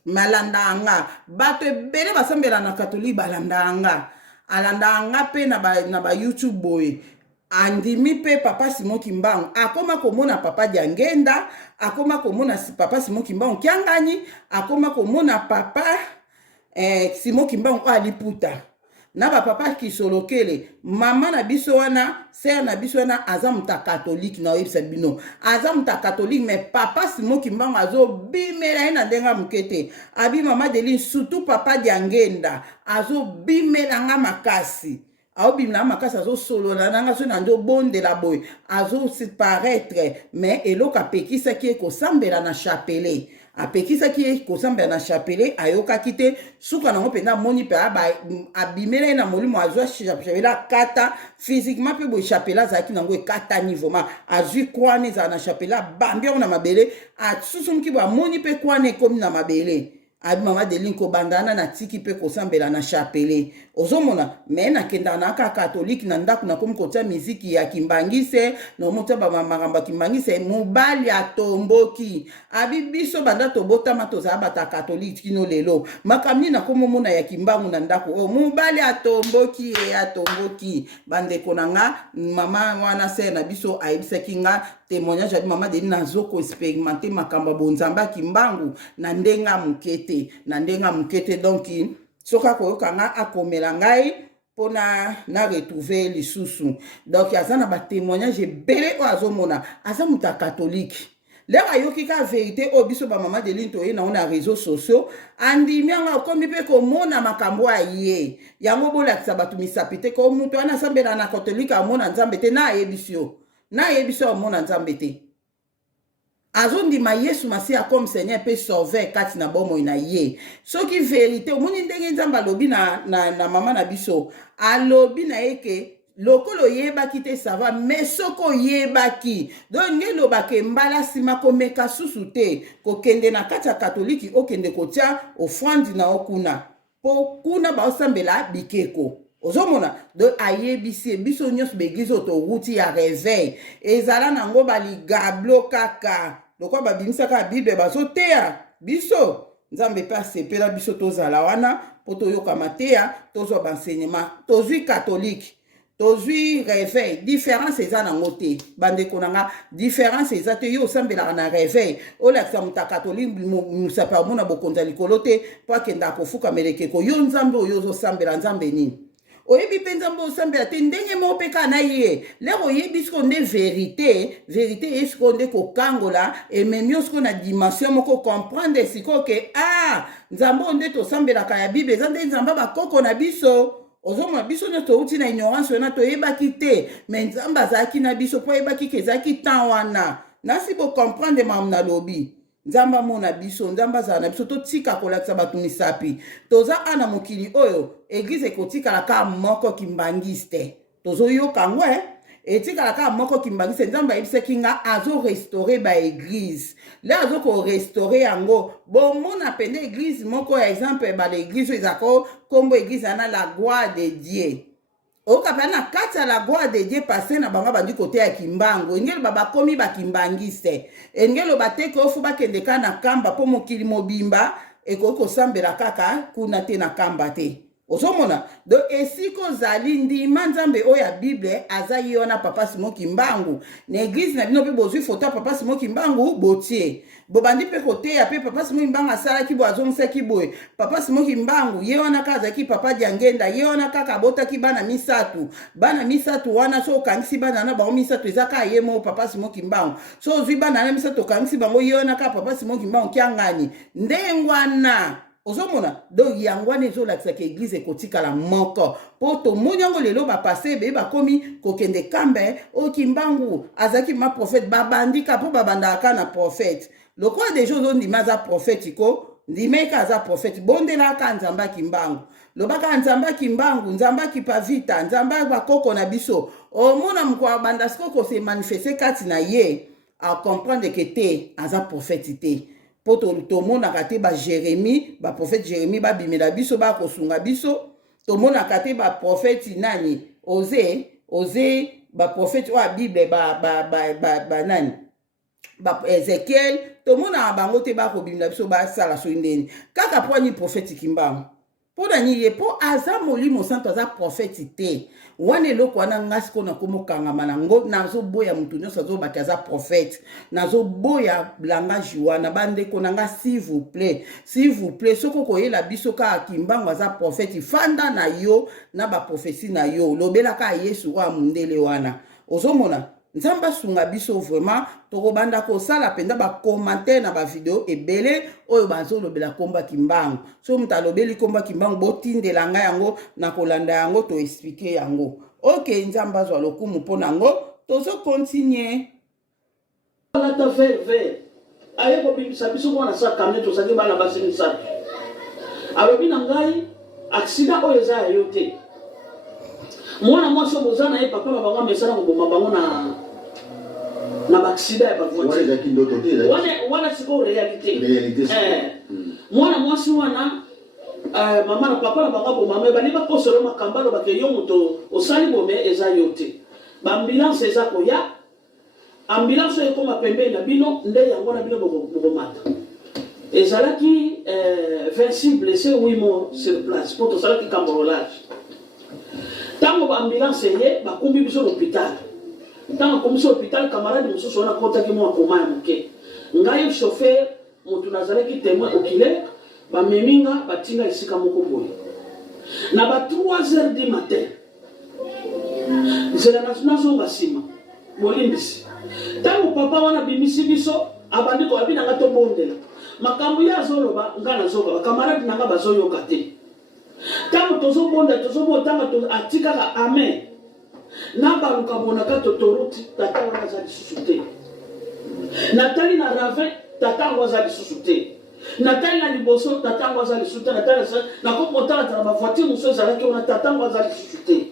malanda nga bato ebele basambela na katolike balanda nga alanda nga mpe na ba YouTube boye andimi mpe papa Simon Kimbangu akoma komona papa Diangenda akoma komona papa Simon Kimbangu kiangani akoma komona papa Simon Kimbangu aliputa na bapapa kisolokele mama na biso wana sere na biso wana aza muta katolike na oyebisa bino aza muta katolike me papa Simon Kimbangu azobimela ye na ndenga moke te abi mama Deline surtout papa Diangenda azobimela nga makasi aobimela makasi azosolola nanga so na ndo bondela boye azoparaître me eloko apekisaki ekosambela na chapelet apekisaki ye kosambela na chapelet ayokaki te suka nango mpenza amoni mpe abimela ye na molimo azwa chapelet akata physiquement mpe boye chapelet azalaki nango ekata niveauma azwi kwane ezala na chapelet abambi yango na mabele asusumuki boye amoni mpe kwane ekomi na mabele abi mama Deline kobandana na tiki mpe kosambela na chapelet ozomona me nakendaka na kaka katolike na ndako nakomi kotia miziki ya kimbangise nomotia bamakambo ya kimbangise mobali atomboki abi biso banda tobotama tozala bata katolike kino lelo makambo nini nakomi omona ya kimbangu na ndako oyo mobali atomboki atomboki bandeko na nga mama wana sere na biso ayebisaki nga témoignage abi mama Deline nazokoexperimente makambo ya bonzambe ya kimbangu na ndenga moke te na ndenga moke te donc soki akoyoka nga akomela ngai mpona na retrouve lisusu donc aza na batémoignage ebele oyo azomona aza moto ya katolike lero ayoki ka verité oyo biso bamama Deline toye nango na réseaux sociaux andimi yango akomi mpe komona makambo aye yango bolakisa bato misapi te ko moto wana asambela na katolike amona nzambe te na ayebisi yo amona nzambe te azondima Yesu Masiya comme Seigneur pe sauver kati na bomoi na ye soki verité omoni ndenge nzambe alobi na mama na biso alobi na ye ke lokolo oyebaki te sava me soki oyebaki donc nge elobaka mbala nsima komeka susu te kokende na kati ya katoliki okende kotia ofrande na yo kuna mpo kuna baosambela bikeko ozomona donc ayebisi biso nyonso beglize oyo toruti ya réveil ezala nango baligablo kaka lokola babimisaka bible bazoteya biso nzambe pe asepela biso tozala wana po toyokama te ya tozwa baenseignement tozwi catholique tozwi réveil différence eza nango te bandeko na nga différence eza te yo osambelaka na réveil olakisa moto catholique mosapi amona bokonzi ya likolo te po akenda kofukamela ekeko yo nzambe oyo ozosambela nzambe nini oyebi mpe nzambe osambela te ndenge moko mpe kaka na ye lero oyebi siko nde vérité ye siko nde kokangola ememi yo siko na dimension moko comprendre siko ke nzambe oyo nde tosambelaka ya bible eza nde nzambe bakoko na biso ozomona biso nyonso touti na ignorance wana toyebaki te me nzambe azalaki na biso mpo oyebaki ke ezalaki temps wana nasi bocomprendre mamu na lobi nzambe amona biso nzambe azala na biso totika kolakisa bato misapi toza ana mokili oyo eglize ekotikala kaka moko kimbangisi te tozoyoka yango etikala kaka moko kimbangisi te nzambe ayebisaki nga azorestore baeglize le azokorestore yango bomona pende eglize moko ya exemple baeglize oyo ezako kombo eglize ana la gloire de dieu okapela na kati ya la gloire de dieu paster na bango bandi kote ya kimbangu engelo bakomi bakimbangisi te engelo bateke ofu bakende kaka na kamba mpo mokili mobimba ekoki kosambela kaka kuna te na kamba te ozomona donc esika ozali ndima nzambe oyo ya bible aza ye wana papa Simon Kimbangu na eglize na bino mpe bozwi foto ya papa Simon Kimbangu botie bobandi mpe koteya mpe papa Simon Kimbangu asalaki boye azomisaki boye papa Simon Kimbangu ye wana kaka azalaki papa diangenda ye wana kaka abotaki bana misatu wana so okangisi bana na bango misatu eza kaka ye moko papa Simon Kimbangu so ozwi bana na misatu okangisi bango ye wana kaka papa Simon Kimbangu kiangani ndenge wana ozomona donc yango wana ezolakisaka eglize ekotikala moko po tomoni yango lelo bapase ebe bakomi kokende kambe oyo Kimbangu azalaki ma prophète babandika mpo babandaka na prophète lokola deja ozondima aza prophète ko ndima eka aza prophète bondelaka nzambe ya Kimbangu lobaka nzambe ya Kimbangu nzambe akipavita nzambe bakoko na biso omona moko abanda siko kose manifeste kati na ye acomprendre ke te aza prophète te po tomonaka te Jérémie prophète Jérémie babimela biso bakosunga biso tomonaka te prophète nani Osée prophète oyo bible nani Ézéchiel tomonaka bango te bakobimela biso basala soki ndeni kaka po ani prophète Kimbangu mpo na nini ye mpo aza molimo santo aza prophète te wana eloko wana nga siko nakomokangama nango nazoboya mutu nyonso azobaki aza prophète nazoboya langage wana bandeko na nga s'il vous plaît soko koyela biso kaka Kimbangu aza prophète fanda na yo na baprophétie na yo lobelaka Yesu oyo mundele wana ozomona nzambe asunga biso vraiment tokobanda kosala mpenza bacommentaire na bavideo ebele oyo bazolobela komba Kimbangu so moto alobeli komba Kimbangu botindela ngai yango na kolanda yango toexplike yango ok nzambe azwa lokumu mpo nango tozokontinue alata vert aye kobimisa biso mwana sa kamne tozalaki bana basi misato alobi na ngai aksida oyo eza ya yo te mwana mwasi oyo boza na ye papa babango amesana koboma bango na baaksida ya bavoiture wana sikoyo réalité mwana mwasi wana mama na papa na bango bomama bali bakosolo makambo alobake yo moto osali bome eza yo te baambulance eza koya ambulance oyo ekoma pembeni na bino nde yango na bino bokomata ezalaki 26 blessés 8 morts sur place mpo tosalaki cambrolage ntango baambulance ye bakumbi biso l'hôpital ntango akumbi biso l'hôpital camarade mosusu wana akotaki mwa koma ya moke ngai chauffeur moto nazalaki témoin oculaire bameminga batinga esika moko boye na ba 3h du matin nzela nazonga nsima bolimbisi ntango papa wana bimisi biso abandi koyabi nanga tobondela makambo ye azoloba nga nazoba bakamarade nanga bazoyoka te ntango tozobonda tozobotanga atikaka amen na baluka bonaka totoroute tata wana aza lisusu te natali na ravin tata yango aza lisusu te natali na liboso tata yango aza lisusu te natali nakomotalatala bavoiture mosusu ezalaki wana tata yango aza lisusu te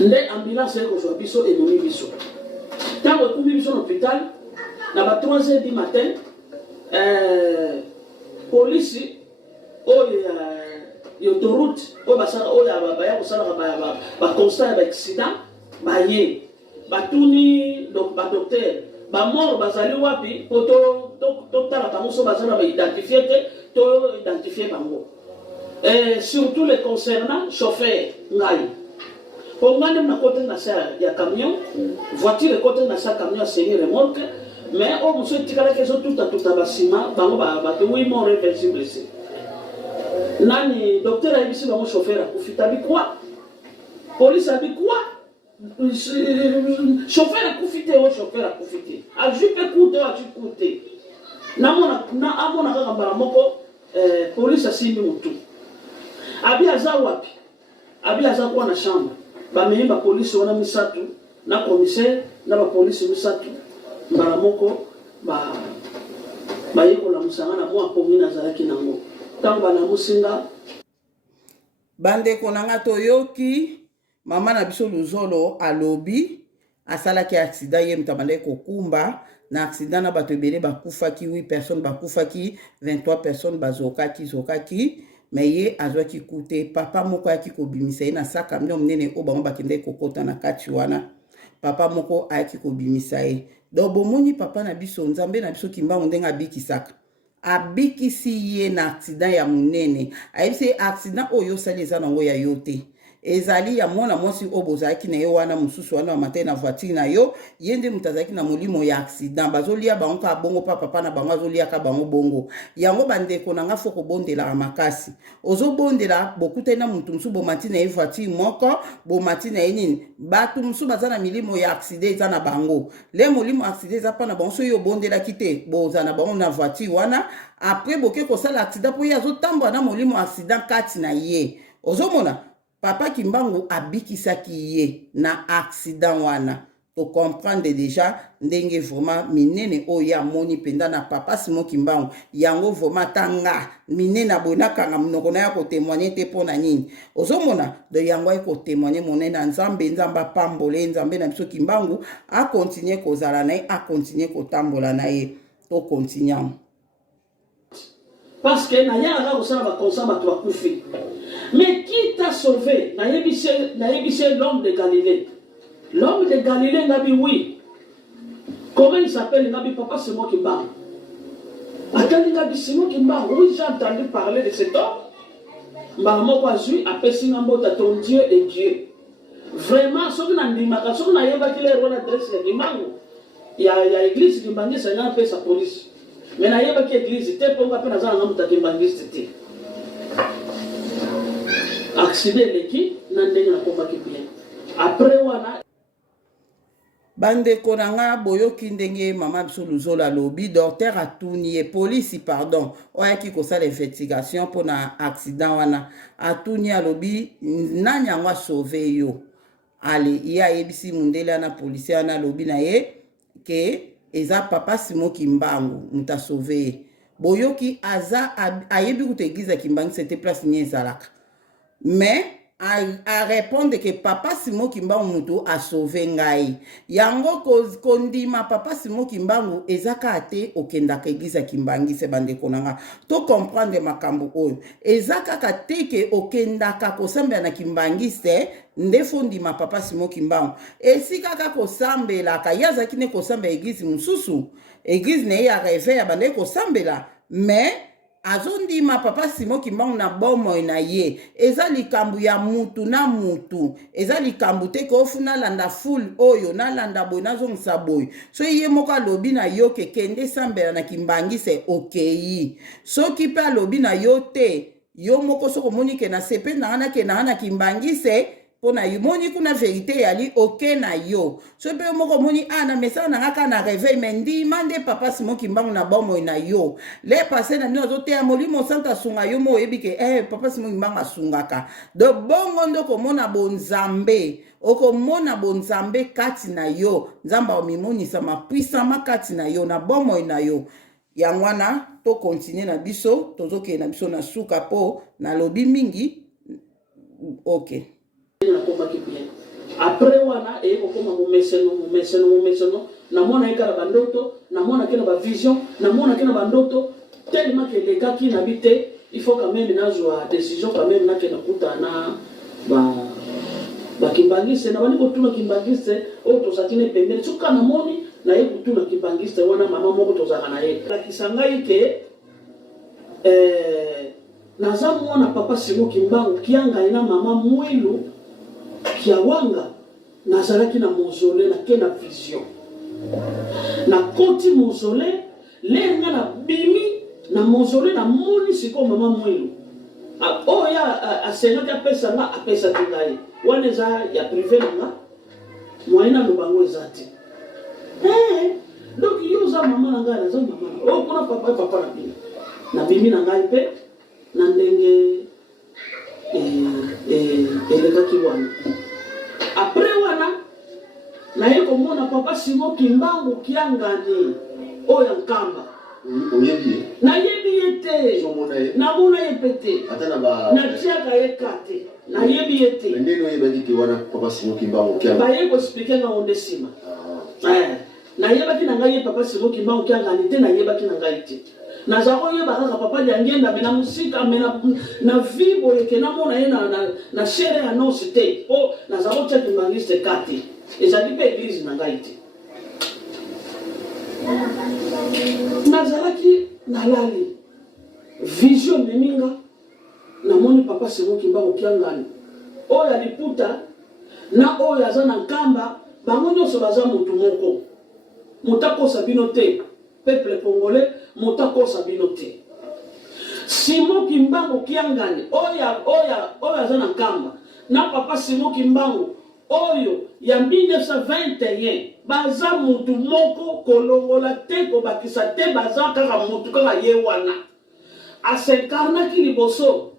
nde ambulance ekozwa biso emomi biso ntango ekumbi biso na hôpital na ba 3h du matin polisi oyo ya autoroute oyo baya kosalaka baconstat ya baaccident baye batuni badocteur ba mort bazali wapi poto to tala kamoso bazana ba identifier to identifier bango. Surtout les concernant chauffeur ngai. Pour moi même na côté na sa ya camion, voiture côté na sa camion c'est remorque, mais au monsieur tikala que tout à basima bango ba que oui mort réversible ici. Nani docteur a dit bango chauffeur akufita bi quoi? Police a dit quoi? Chauffeur akufite o chauffeur akufite. A jupe écoute a tu écouter. Na amona kaka mbala moko police asimbi mutu. Abi aza wapi? Abi aza kwa na chambre. Ba meyimba police wana misatu na commissaire na ba police misatu. Mbala moko ba yiko la musanga na mwa pongi na zalaki nango. Tamba na musinga bande konanga toyoki mama na biso luzolo alobi asalaki accident ye mutabande kokumba na accident na bato ebele bakufaki 8 personnes bakufaki 23 personnes zokaki mais ye azwaki kute papa moko ayaki kobimisa ye na saka mino monene oyo bango bakende kokota na kati wana papa moko ayaki kobimisa ye donc bomoni papa na biso nzambe na biso kimbangu ndenge abikisaka abikisi ye na accident ya monene ayebisi accident oyo osali eza nango ya yo te ezali ya mwana mwasi oyo bozalaki na ye wana mosusu wana bamatai na voiture na yo ye nde moto azalaki na molimo ya accident bazolia bango kaka bongo pa papa na bango azoliaka bango bongo yango bandeko na nga fo kobondelaka makasi ozobondela bokutani na motu mosusu bomati na ye voiture moko bomati na ye nini bato mosusu baza na milimo ya accident eza na bango le molimo accident eza mpa na bango soki obondelaki te boza na bango na voiture wana apres boke kosala accident mpo ye azotambola na molimo accident kati na ye ozomona papa kimbangu abikisaki ye na accident wana to comprendre déjà ndenge vraiment minene oyo amoni penda na papa Simon Kimbangu yango vraiment tanga minene abonakanga monoko na ya kotémoigner te mpo na nini ozomona de yango ay kotémoigner monene na nzambe apambole nzambe na biso Kimbangu akontinue kozala na ye akontinue kotambola na ye to continue parce que na yaka kosala bakonsa bato bakufi. Mais qui t'a sauvé? Naïbissé l'homme de Galilée. L'homme de Galilée n'a dit oui. Comment il s'appelle? Il n'a dit papa, c'est moi qui parle. Attends, il a dit c'est moi qui parle. Oui, j'ai entendu parler de cet homme. Maman Kwazui a péché ton Dieu et Dieu. Vraiment, ce que nous avons dit, ce que nous avons dit, il y a l'église qui m'a dit, c'est un peu sa police. Mais nous avons dit l'église, c'était pour qu'on appelle un qui m'a dit, c'était. Accident leki na ndenge na komaki bien après wana bande konanga boyoki ndenge mama biso luzolo alobi docteur atuni ye police pardon oyaki kosala investigation pour na accident wana atuni alobi nani yango asauve yo ale ye ayebisi mundele na policier wana alobi na ye ke eza papa Simon Kimbangu muta sauve ye boyoki aza ayebi kuta église Kimbangu c'était place ni ezalaka mais à répondre que papa Simon Kimbangu mutu a sauvé ngai yango kondima papa Simon Kimbangu ezaka ate okendaka église Kimbangi se bande konanga to comprendre makambo oyo ezaka kate ke okendaka kosambela na Kimbangi se ndefo ndima papa Simon Kimbangu esika kaka kosambela ka yazaki ne kosambela église mususu église ne ya rêve ya bande kosambela mais azondima papa Simon Kimbangu na bomoi na ye eza likambu ya mutu na mutu eza likambu te ko ofuna landa full oyo na landa boy na zongisa boy so ye moko alobi na yo ke kende sambela na Kimbangi se okay soki pe alobi na yo te yo moko soko moni ke na sepe na Kimbangi se pona yumoni kuna vérité yali ok na yo so pe moko moni ana message na ngaka na réveil mendi mande papa Simon Kimbangu na bomo na yo le passé na nyo zote ya molimo santa sunga yo mo ebike papa Simon Kimbangu asungaka do bongo ndoko mona bonzambe okomona bonzambe kati na yo nzamba omimonisa mapuissama kati na yo na bomo na yo yangwana to continuer na biso tozoke na biso na suka po na lobi mingi ok. Après wana ekokoma momeseno namona ekala bandoto namona kena ba vision namona kena bandoto tellement que les gars qui n'habitent il faut quand même nazwa décision quand même na kena kutana ba Kimbangi se na bani kotuna Kimbangi se o to satine pembele tuka namoni na ye kutu na kibangiste wana mama moko tozaka na ye lakisa ngai ke naza mwana papa Simon Kimbangu kianga ina mama Mwilu kiawanga nazalaki na mausolée na ke na vision na koti mausolée lenga na bimi na mausolée na moni siko mama Mwilu oya asengaki apesa nga apesa ti ngai wana eza ya privé nanga mwaina lobango eza te donc yo za mama na ngai naza mama kuna papa na bimi na ngai pe na ndenge elekaki wana après wana naye komona papa Simon Kimbangu kiangani oya nkamba nayebi ye te namona ye pe te natiaka ye ka te nayebi ye te baye koexplike nga onde nsima nayebaki na ngai ye papa Simon Kimbangu kiangani te nayebaki na ngai te naza koyeba kaka papa liangenda me na musika me na vi boyeke namona ye na chere ya nosi te mpo naza kotia kimbangiste ka te ezali mpe eglize na ngai te nazalaki nalali vision meminga namoni papa Simon Kimbangu kiangani oyo aliputa na oyo aza na nkamba bango nyonso baza motu moko motakosa bino te peuple congolais motakosa bino te Simon Kimbangu kiangani oyo aza na nkamba na papa Simon Kimbangu oyo ya 1921 baza mutu moko kolongola te kobakisa te baza kaka mutu kaka ye wana asenkarnaki liboso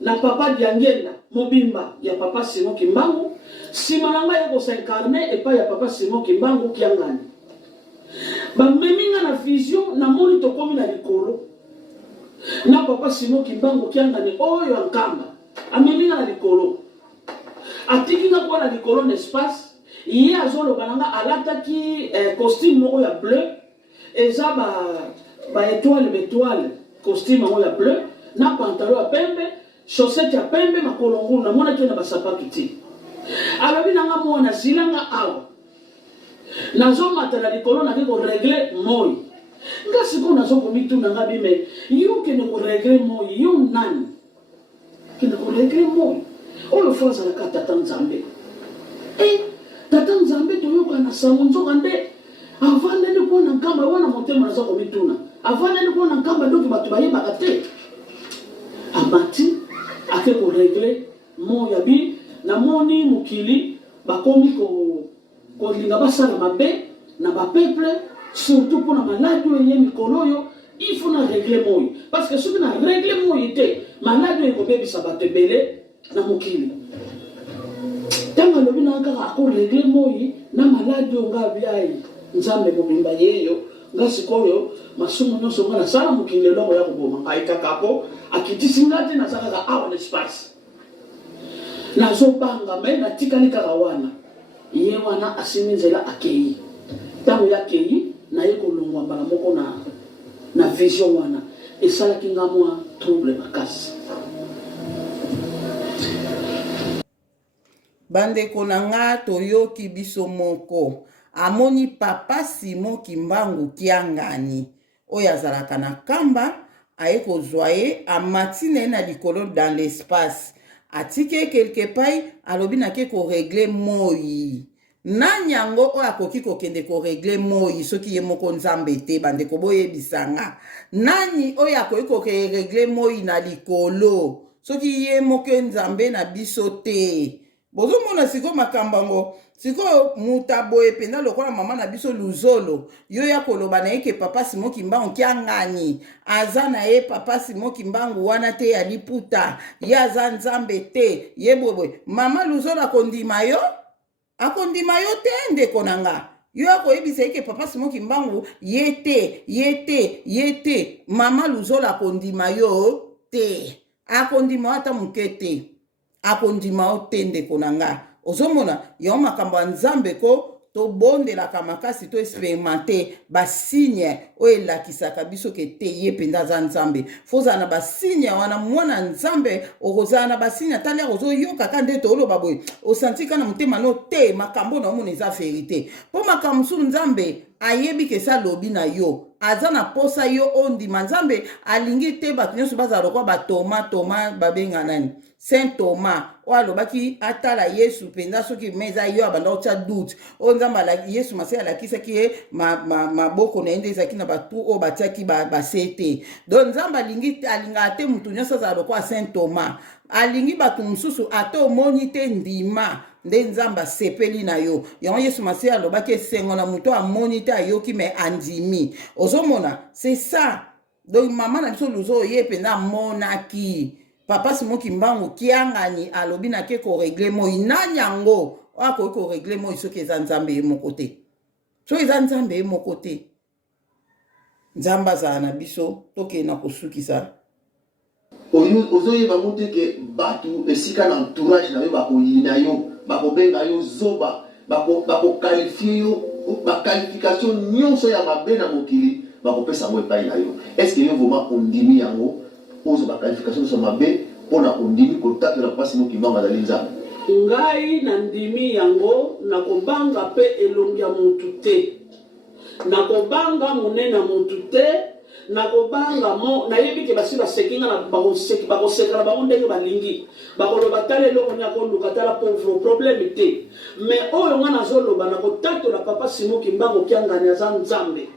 na papa Diangenda mobimba ya papa Simon Kimbangu sima na ngai kosenkarne epa ya papa Simon Kimbangu kiangani bameminga na vision na moni tokomi na likolo na papa Simon Kimbangu kiangani oyo ankamba ameminga na likolo atikinga kwa na likolo n'espace ye azoloba nanga alataki costume moko ya bleu eza ba étoile costume moko ya bleu na pantalon ya pembe chaussette ya pembe makolongulu na mona tena basapatu ti alobi nanga mwana zilanga awa nazo matala likolo na ko régler moi nga siko nazo komituna nga bime yo kene ko régler moi yo nani kene ko régler moi oyo fois ala ka tata Nzambe tata Nzambe toyoka na sango nzoka nde avanda ni kona nkamba wana motema nazo komituna avanda ni kona nkamba doki batu bayebaka te amati ake ko régler moi ya bi na moni mukili bakomi ko linga basala mabe na ba peuple surtout pour na maladi yenye mikolo yo il faut na régler moi parce que soki na régler moi te maladi ko bebisa batebele na mukili tanga lobi na kaka ako régler moi na maladi nga biai Nzambe mobimba yeyo nga sikoyo masumu nyonso nga na sala mukili longo ya koboma ngai kaka po akitisinga te na saka awa l'espace nazo banga me na tikali kaka wana ye wana asimi nzela akei tango ya kei na ye kolongwa mbala moko na vision wana esalaki nga mwa trouble makasi bandeko na nga toyoki biso moko amoni papa Simon Kimbangu kiangani oyo azalaka na kamba aye kozwa ye amati na ye na likolo dans l'espace atike quelque part alobi nake korégler moi nani yango oyo akoki kokende korégler moi soki ye moko Nzambe te bandeko boyebisanga nani oyo akoki korégler moi na likolo soki ye moko Nzambe na biso te bozomona siko makambango siko muta boye penda lokola mama na biso luzolo yo ya koloba na ye ke papa Simon Kimbangu kiangani aza na ye papa Simon Kimbangu wana te ya liputa ye aza Nzambe te ye boye mama luzolo akondima yo te ndeko na nga yo akoyebisa ye ke papa Simon Kimbangu ye te mama luzolo akondima yo te akondima ata muke te akondima o te ndeko na nga ozomona yo makambo ya Nzambe ko tobondelaka makasi toexperimente basigne oyo elakisaka biso ke te ye mpenza aza nzambe fozala na basigne wana mwana nzambe okozala na basigne atali ozoyoka ka nde tooloba boye osantika na motema no te makambo na omona eza verite mpo makambo mosusu nzambe ayebi ke esa lobi na yo aza na posa yo ondima nzambe alingi te bato nyonso bazala lokwa batoma babenga nani Saint Thomas oyo alobaki atala Yesu mpenza soki meza yo abanda otya doute oyo nzambe Yesu masi alakisaki ye maboko na ye nde ezalaki na batu oyo batiaki base te donc nzambe alingaka te mutu nyonso azala lokwa Saint Thomas alingi bato mosusu ate omoni te ndima nde nzambe asepeli na yo yango Yesu masi alobaki esengo na moto amoni te ayoki me andimi ozomona c'est ça donc mama na biso luzo ye mpenza amonaki papa Simoki Mbangu kiangani alobi na ke koregle moi nani yango akoki koregle moi soki eza nzambe ye moko te soki eza nzambe ye moko te nzambe azala na biso tokende na kosukisa ozoyeba mo te ke bato esika na entourage na yo bakoyina yo bakobenga yo zoba bakokalifie yo baqualification nyonso ya mabe na mokili bakopesa yango epai na yo estce yo vraiment ondimi yango ozo baqualification nyonso mabe mpona ondimi kotatela mpasi mokimbango azali nzambe ngai na ndimi yango nakobanga mpe elongi ya motu te nakobanga monene ya motu te nakobanga nayebi ke basi basekinga na bakoseka na bango ndenge balingi bakoloba tala eloko ni akoluka tala pauvre problème te mais oyo nga nazoloba nakotatola papa Simoki Mbangu kiangani aza nzambe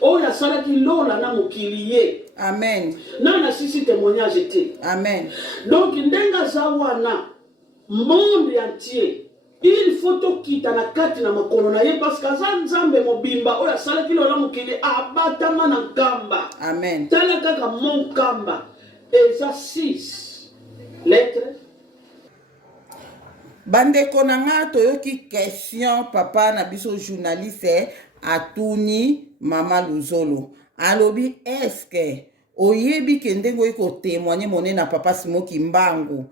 oyo asalaki lola na mokili ye amen nana sisi témoignage te amen donc ndenge aza wana monde entier il faut tokita na kati na makolo na ye parce que aza nzambe mobimba oyo asalaki lola mokili abatama na nkamba amen tala kaka mo nkamba eza 6 lettres bandeko na nga toyoki question papa na biso journaliste atuni mama Luzolo alobi eske oyebi ke ndenge oyi kotémoigne monene na papa Simoki Mbangu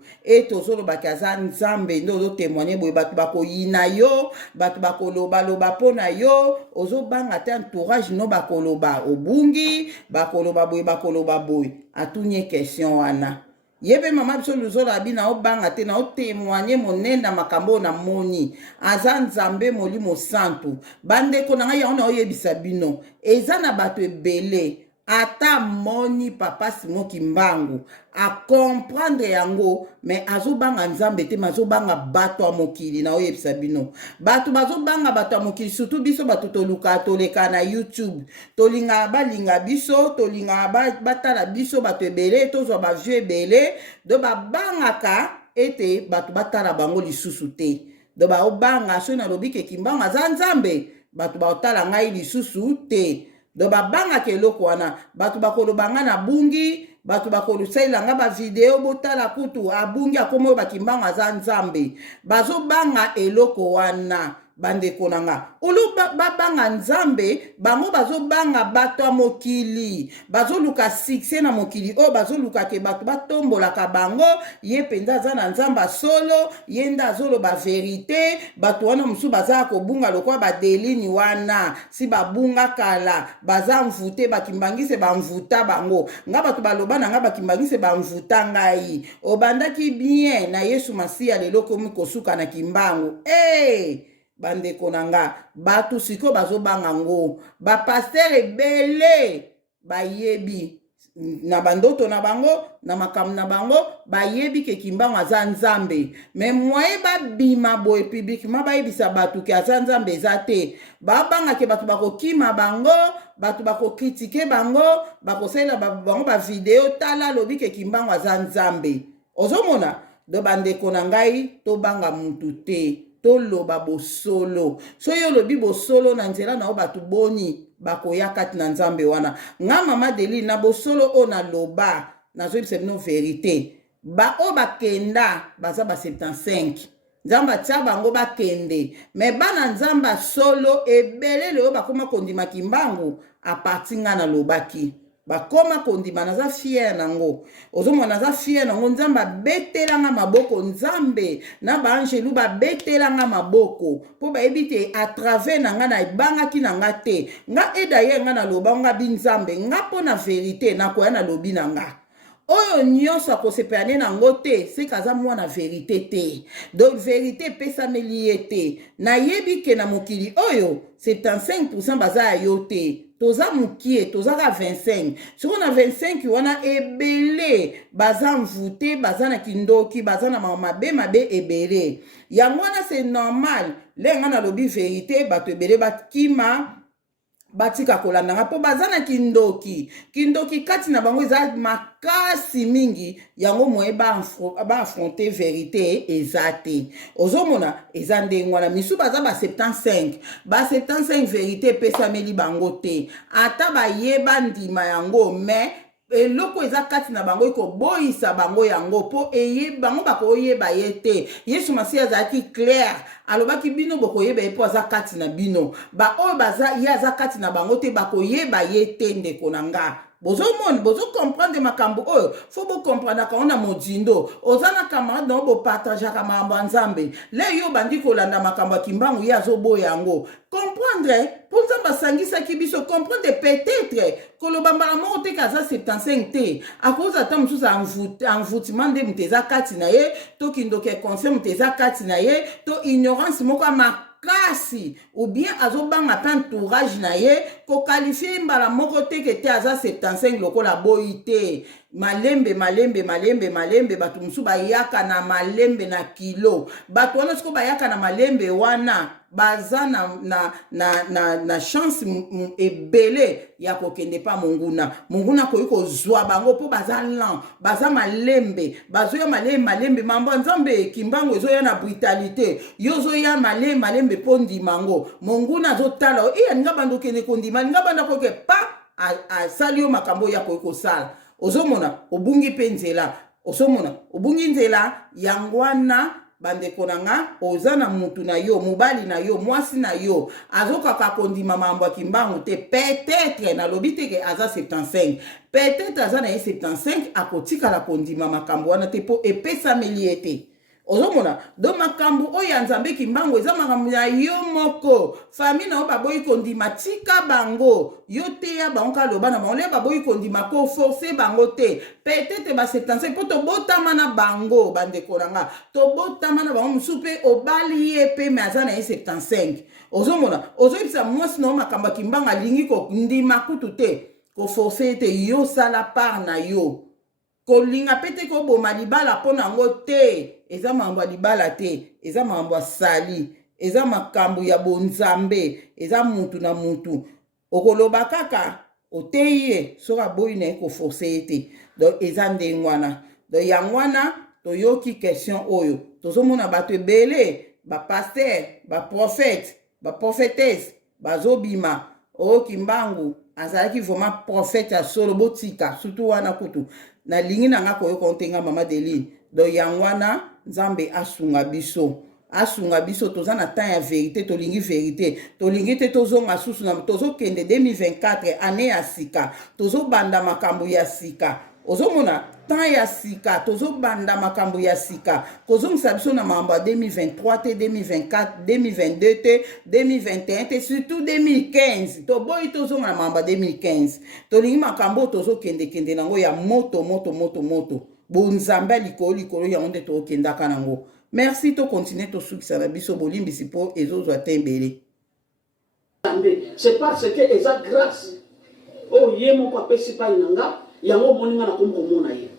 tozolobaki aza nzambe nde ozotémoigne boye bato bakoyina yo bato bakolobaloba mpo na yo ozobanga te entourage no bakoloba obungi bakoloba boye atuni question wana yebe mama biso Luzolo abi na obanga te na otémoigne monene na makambo na moni aza nzambe molimo santu bandeko na ngai yango na oyebisa bino eza na bato ebele ata moni papa Simoki Mbangu a comprendre yango mais azobanga nzambe te mazobanga bato ya mokili na oyebisa bino bato bazobanga bato ya mokili surtout biso bato toluka toleka na YouTube tolinga balinga biso tolinga batala biso bato ebele tozwa bavie ebele do babangaka ete bato batala bango lisusu te do baobanga so nalobi ke Kimbangu aza nzambe bato baotala ngai lisusu te do babangaka eloko wana bato bakolobanga na bungi bato bakolusalela nga bavideo botala kutu abungi akomi oyo Kimbangu aza nzambe bazobanga eloko wana bandeko na nga olu babanga nzambe bango bazobanga bato ya mokili bazoluka succès na mokili oyo bazoluka ke bato batombolaka bango ye mpenza aza na nzamba solo ye nde azoloba verite bato wana mosusu baza kobunga lokwa badelini wana si babunga kala baza mvute bakimbangise bamvuta bango nga bato baloba na nga bakimbangise bamvuta ngai obandaki bien na Yesu Masiya lelo komi kosuka na Kimbangu bandeko na nga bato siko bazobanga ngo bapaster ebele bayebi na bandoto na bango na makambo na bango bayebi ke Kimbangu aza nzambe mais moye babima boye publiquement bayebisa bato ke aza nzambe eza te babanga ke bato bakokima bango bato bakokritike bango bakosalela bango bavideo tala lobi ke Kimbangu aza nzambe ozomona do bandeko na ngai tobanga mutu te toloba bosolo so yo lobi bosolo na nzela na o bato boni bakoya kati na nzambe wana nga mama Deli na bosolo o na loba nazoyebisa bino verite o bakenda baza ba 75 nzambe atia bango bakende me bana nzamba solo ebele leo bakoma kondima Kimbangu aparti nga na lobaki bakoma kondima naza fier nango ozomona naza fier nango nzambe abetelanga maboko nzambe na baangelu babetelanga maboko mpo bayebi te à travers na nga na ebangaki na nga te nga edaye nga naloba nga binzambe nga mpo na verité nakoya na lobi na nga oyo nyonso akosepela ne nango te seke aza mwana verité te donc verité epesameli ye te nayebi ke na mokili oyo 75% baza ya yo te toza mokie tozaka 25 soko na 25 wana ebele baza mvute baza na kindoki baza na mabe mabe ebele yango wana c'est normal lenga nalobi verité bato ebele bakima batika kolandanga mpo baza na kindoki kati na bango eza makasi mingi yango moye baafronte verité eza te ozomona eza ndenge wana misu baza ba 75 verité epesameli bango te ata bayeba ndima yango mais eloko eza kati na bango ekoboyisa bango yango mpo bango bakoyeba ye te yesu masiya azalaki clair alobaki bino bokoyeba ye mpo aza kati na bino baoyo ye aza kati na bango te bakoyeba ye te ndeko na nga bozomoni bozokomprendre makambo oyo fo bokomprendre kango na modindo oza na camarade nango bopartageaka makambo ya nzambe le yo bandi kolanda makambo ya kimbangu ye azoboya yango comprendre mpo nzambe asangisaki biso comprendre peut-être koloba mbala moko te kaza 75 te akoza ata mosusu envoûtement nde moto eza kati na ye to kindoki conseil moto eza kati na ye to ignorance moko ya makasi ou bien azobanga mpe entourage na ye kokalifie mbala moko teke te aza 75 lokola boyi te malembe bato mosusu bayaka na malembe na kilo bato wana siko bayaka na malembe wana baza na chance ebele ya kokende pa monguna koyi kozwa bango mpo baza lent baza malembe bazoya malembe mambo nzambe kimbango ezoya na brutalité yo ozoya malembe mpo ndimango monguna azotala iya ninga bando kende kondima ninga banda koke pa asali yo makambo ya koyi kosala ozomona obungi mpe nzela ozomona obungi nzela yango wana bandeko na nga oza na mutu na yo mobali na yo mwasi na yo azokaka kondima mambo ya kimbangu te peut-être nalobi teke aza 75 peut-être aza na ye 75 akotikala kondima makambo wana te mpo epesameli ye te ozomona do makambo oyo ya nzambe kimbangu eza makambo ya yo moko fami na yo baboyi kondima tika bango yo te ya bango kaloba na bango le baboyi kondima ko force bango te peut-être ba 75 mpo tobotama na bango bandeko na nga tobotama na bango mosusu mpe obali ye mpe me aza na ye 75 ozomona ozoyebisa mwasi na yo makambo ya kimbangu alingi kondima kutu te koforce te yo sala part na yo kolinga pete koboma libala mpo nango te eza makambo ya libala te eza makambo ya sali eza makambo ya bonzambe eza mutu na mutu okoloba kaka oteyi ye soki aboyi na ye koforce ye te donc eza ndenge wana donc yango wana toyoki question oyo tozomona bato ebele bapaster baprofete baprofetese bazobima oyo kimbangu azalaki vraiment prophète ya solo botika surtout wana kutu nalingi nanga koyoka otenga mama Deline donc yango wana nzambe asunga biso toza na temps ya vérité tolingi vérité tolingi te tozonga susu na tozokende 2024 année ya sika tozobanda makambo ya sika ozomona temps ya sika tozobanda makambo ya sika kozongisa biso na makambo ya 2023 te 2024 2022 te 2021 te surtout 2015 toboyi tozonga na makambo ya 2015 tolingi makambo tozokende nango ya moto bonzambe likolo yango nde tokendaka nango merci to continuer tosukisa na biso bolimbisi mpo ezozwa te ebele c'est parce que eza grâce oyo ye moko apesi pai na nga yango moninga na komona ye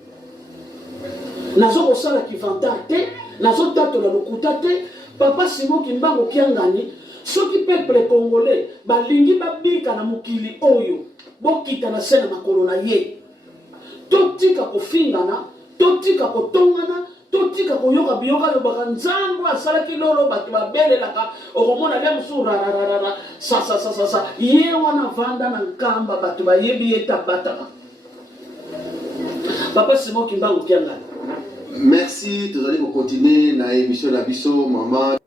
nazokosala kivantard te nazotatola lokuta te papa Simon Kimbangu Kiangani soki peuple congolais balingi babika na mokili oyo bokita na se na makolo na ye totika kofingana totika kotongana totika koyoka biyoka lobaka nzambo asalaki lolo bato babelelaka okomona le mosusu rararara sasa ye wana vanda na nkamba bato bayebi ye tabataka papa Simon Kimbangu Kiangani. Merci, tozali continuer na émission na biso mama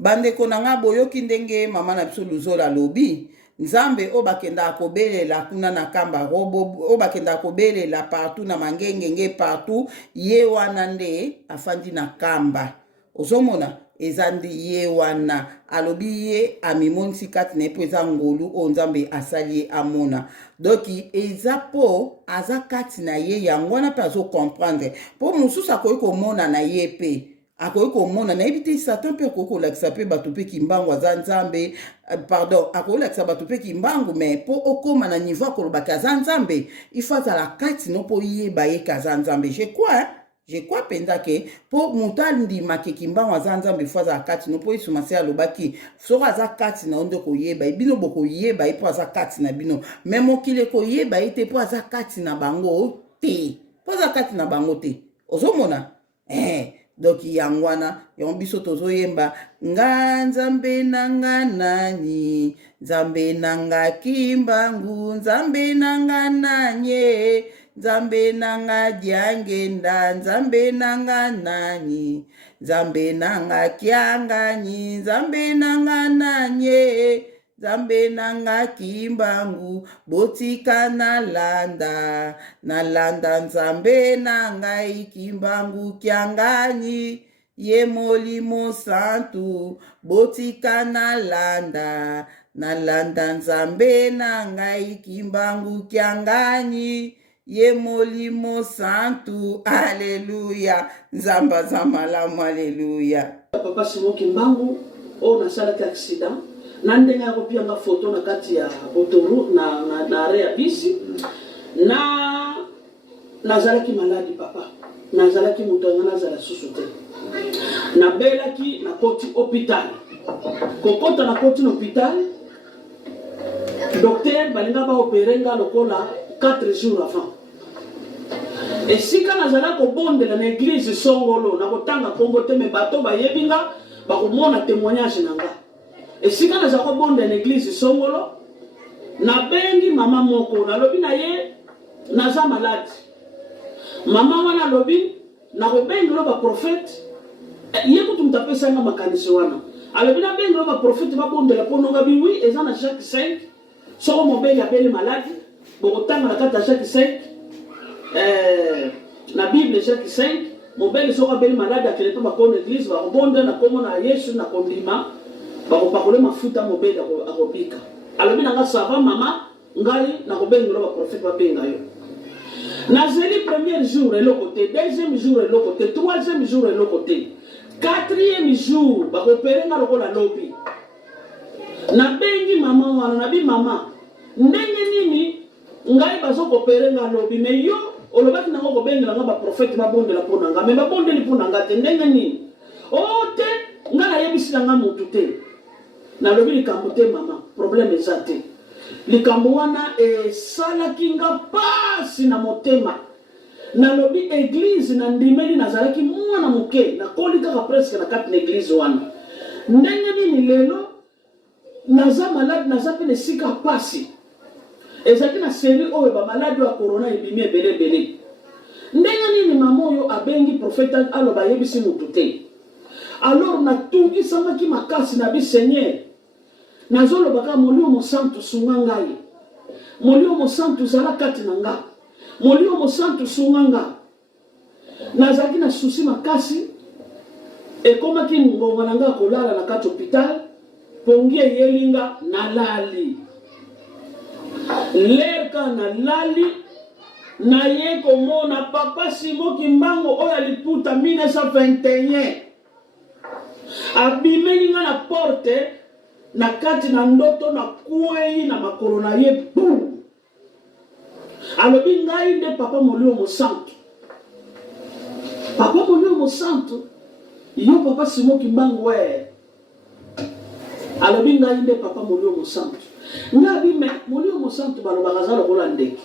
bandeko na nga boyoki ndenge mama na biso luzola lobi nzambe o bakenda akobelela kuna na kamba robo o bakenda akobelela partout na mangengenge partout ye wana nde afandi na kamba ozomona eza nde ye wana alobi ye amimonisi kati na ye mpo eza ngolu oyo nzambe asali ye amona doki eza po aza kati na ye yango wana mpe azokomprendre mpo mosusu akoki komona na ye mpe akoki komona nayebi te satan mpe akoki kolakisa mpe bato mpe kimbangu aza nzambe pardon akoki kolakisa bato mpe kimbangu me mpo okóma na niveau akolobaki aza nzambe ifo azala kati no mpo yeba ye ke aza nzambe je crois mpenza ke mpo moto andimaki kimbangu aza nzambe ifo azala kati no mpo yesu masiya alobaki soko aza kati na yo nde koyeba ye bino bokoyeba ye mpo aza kati na bino me mokili ekoyeba ye te mpo aza kati na bango te mpo aza kati na bango te ozomona donc yango wana yango biso tozoyemba nga nzambe nanga nani nzambe nanga kimbangu nzambe nanga nanye nzambe nanga diangenda nzambe nanga nani nzambe nanga kiangani nzambe nanga nanye nzambe nanga kimbangu botika nalanda nzambe nanga ikimbangu kiangani ye molimo santu botika nalanda nzambe nanga ikimbangu kiangani ye molimo santu aleluya nzamba za malamu aleluya papa Simon Kimbangu o nasalaki accident na ndenge ya kopianga foto na kati ya autoroute na area ya bisi na nazalaki maladi papa nazalaki moto anga nazala susu te nabelaki na koti hôpital kokota na koti na hôpital docteur balinga baopere nga lokola 4 jours avant esika nazala kobondela na église songolo na kotanga kombo te me bato bayebi nga bakomona témoignage na nga esika nazala kobondela na église songolo nabengi mama moko nalobi na ye naza malade mama wana alobi nakobengela baprofete ye kutu mutu apesanga makanisi wana alobi nabengela baprofete babondela mpo nongabi wi eza na Jacques 5 soko mobeli abeli malade bokotanga na kati ya Jacques 5 na Bible Jacques 5 mobeli soko abeli malade akende mpe bakona église bakobondela na kombo na Yesu na kondima bakopakole mafuta mobeli akobika alobi nanga sava mama ngai nakobengela baprofete babenga yo nazeli premier jour eloko te deuxième jour eloko te troisième jour eloko te quatrième jour bakopere nga lokola lobi nabengi mama wana nabi mama ndenge nini ngai bazokopere nga lobi me yo olobaki nango kobengela nga baprofete babondela mpo na nga me babondeli mpo na nga te ndenge nini o te nga nayebisi na nga motu te nalobi likambo te mama problème eza te likambo wana esalaki nga pasi na motema nalobi église na ndimeli nazalaki mwana moke nakoli kaka presque na kati na église wana ndenge nini lelo naza malade naza mpe na esika pasi ezalaki na série oyo bamaladi ya corona ebimi ebelebele ndenge nini mama oyo abengi profete aloba ayebisi motu te alors natungisamaki makasi na bi seigneur nazolobaka molimo santu sunga ngai molimo santu zala kati na nga molimo santu sunga nga nazalaki na susi makasi ekomaki ngonga na nga kolala na kati hôpital pongi eyelinga nalali lerka nalali naye komona papa Simon Kimbangu oyo aliputa 1921 abimeli nga na porte na kati na ndoto na kwei na makolo na ye boum alobi ngai nde papa molimo santu yo papa Simon Kimbangu we alobi ngai nde papa molimo santu ngabi me molimo santu balobaka za lokola ndeke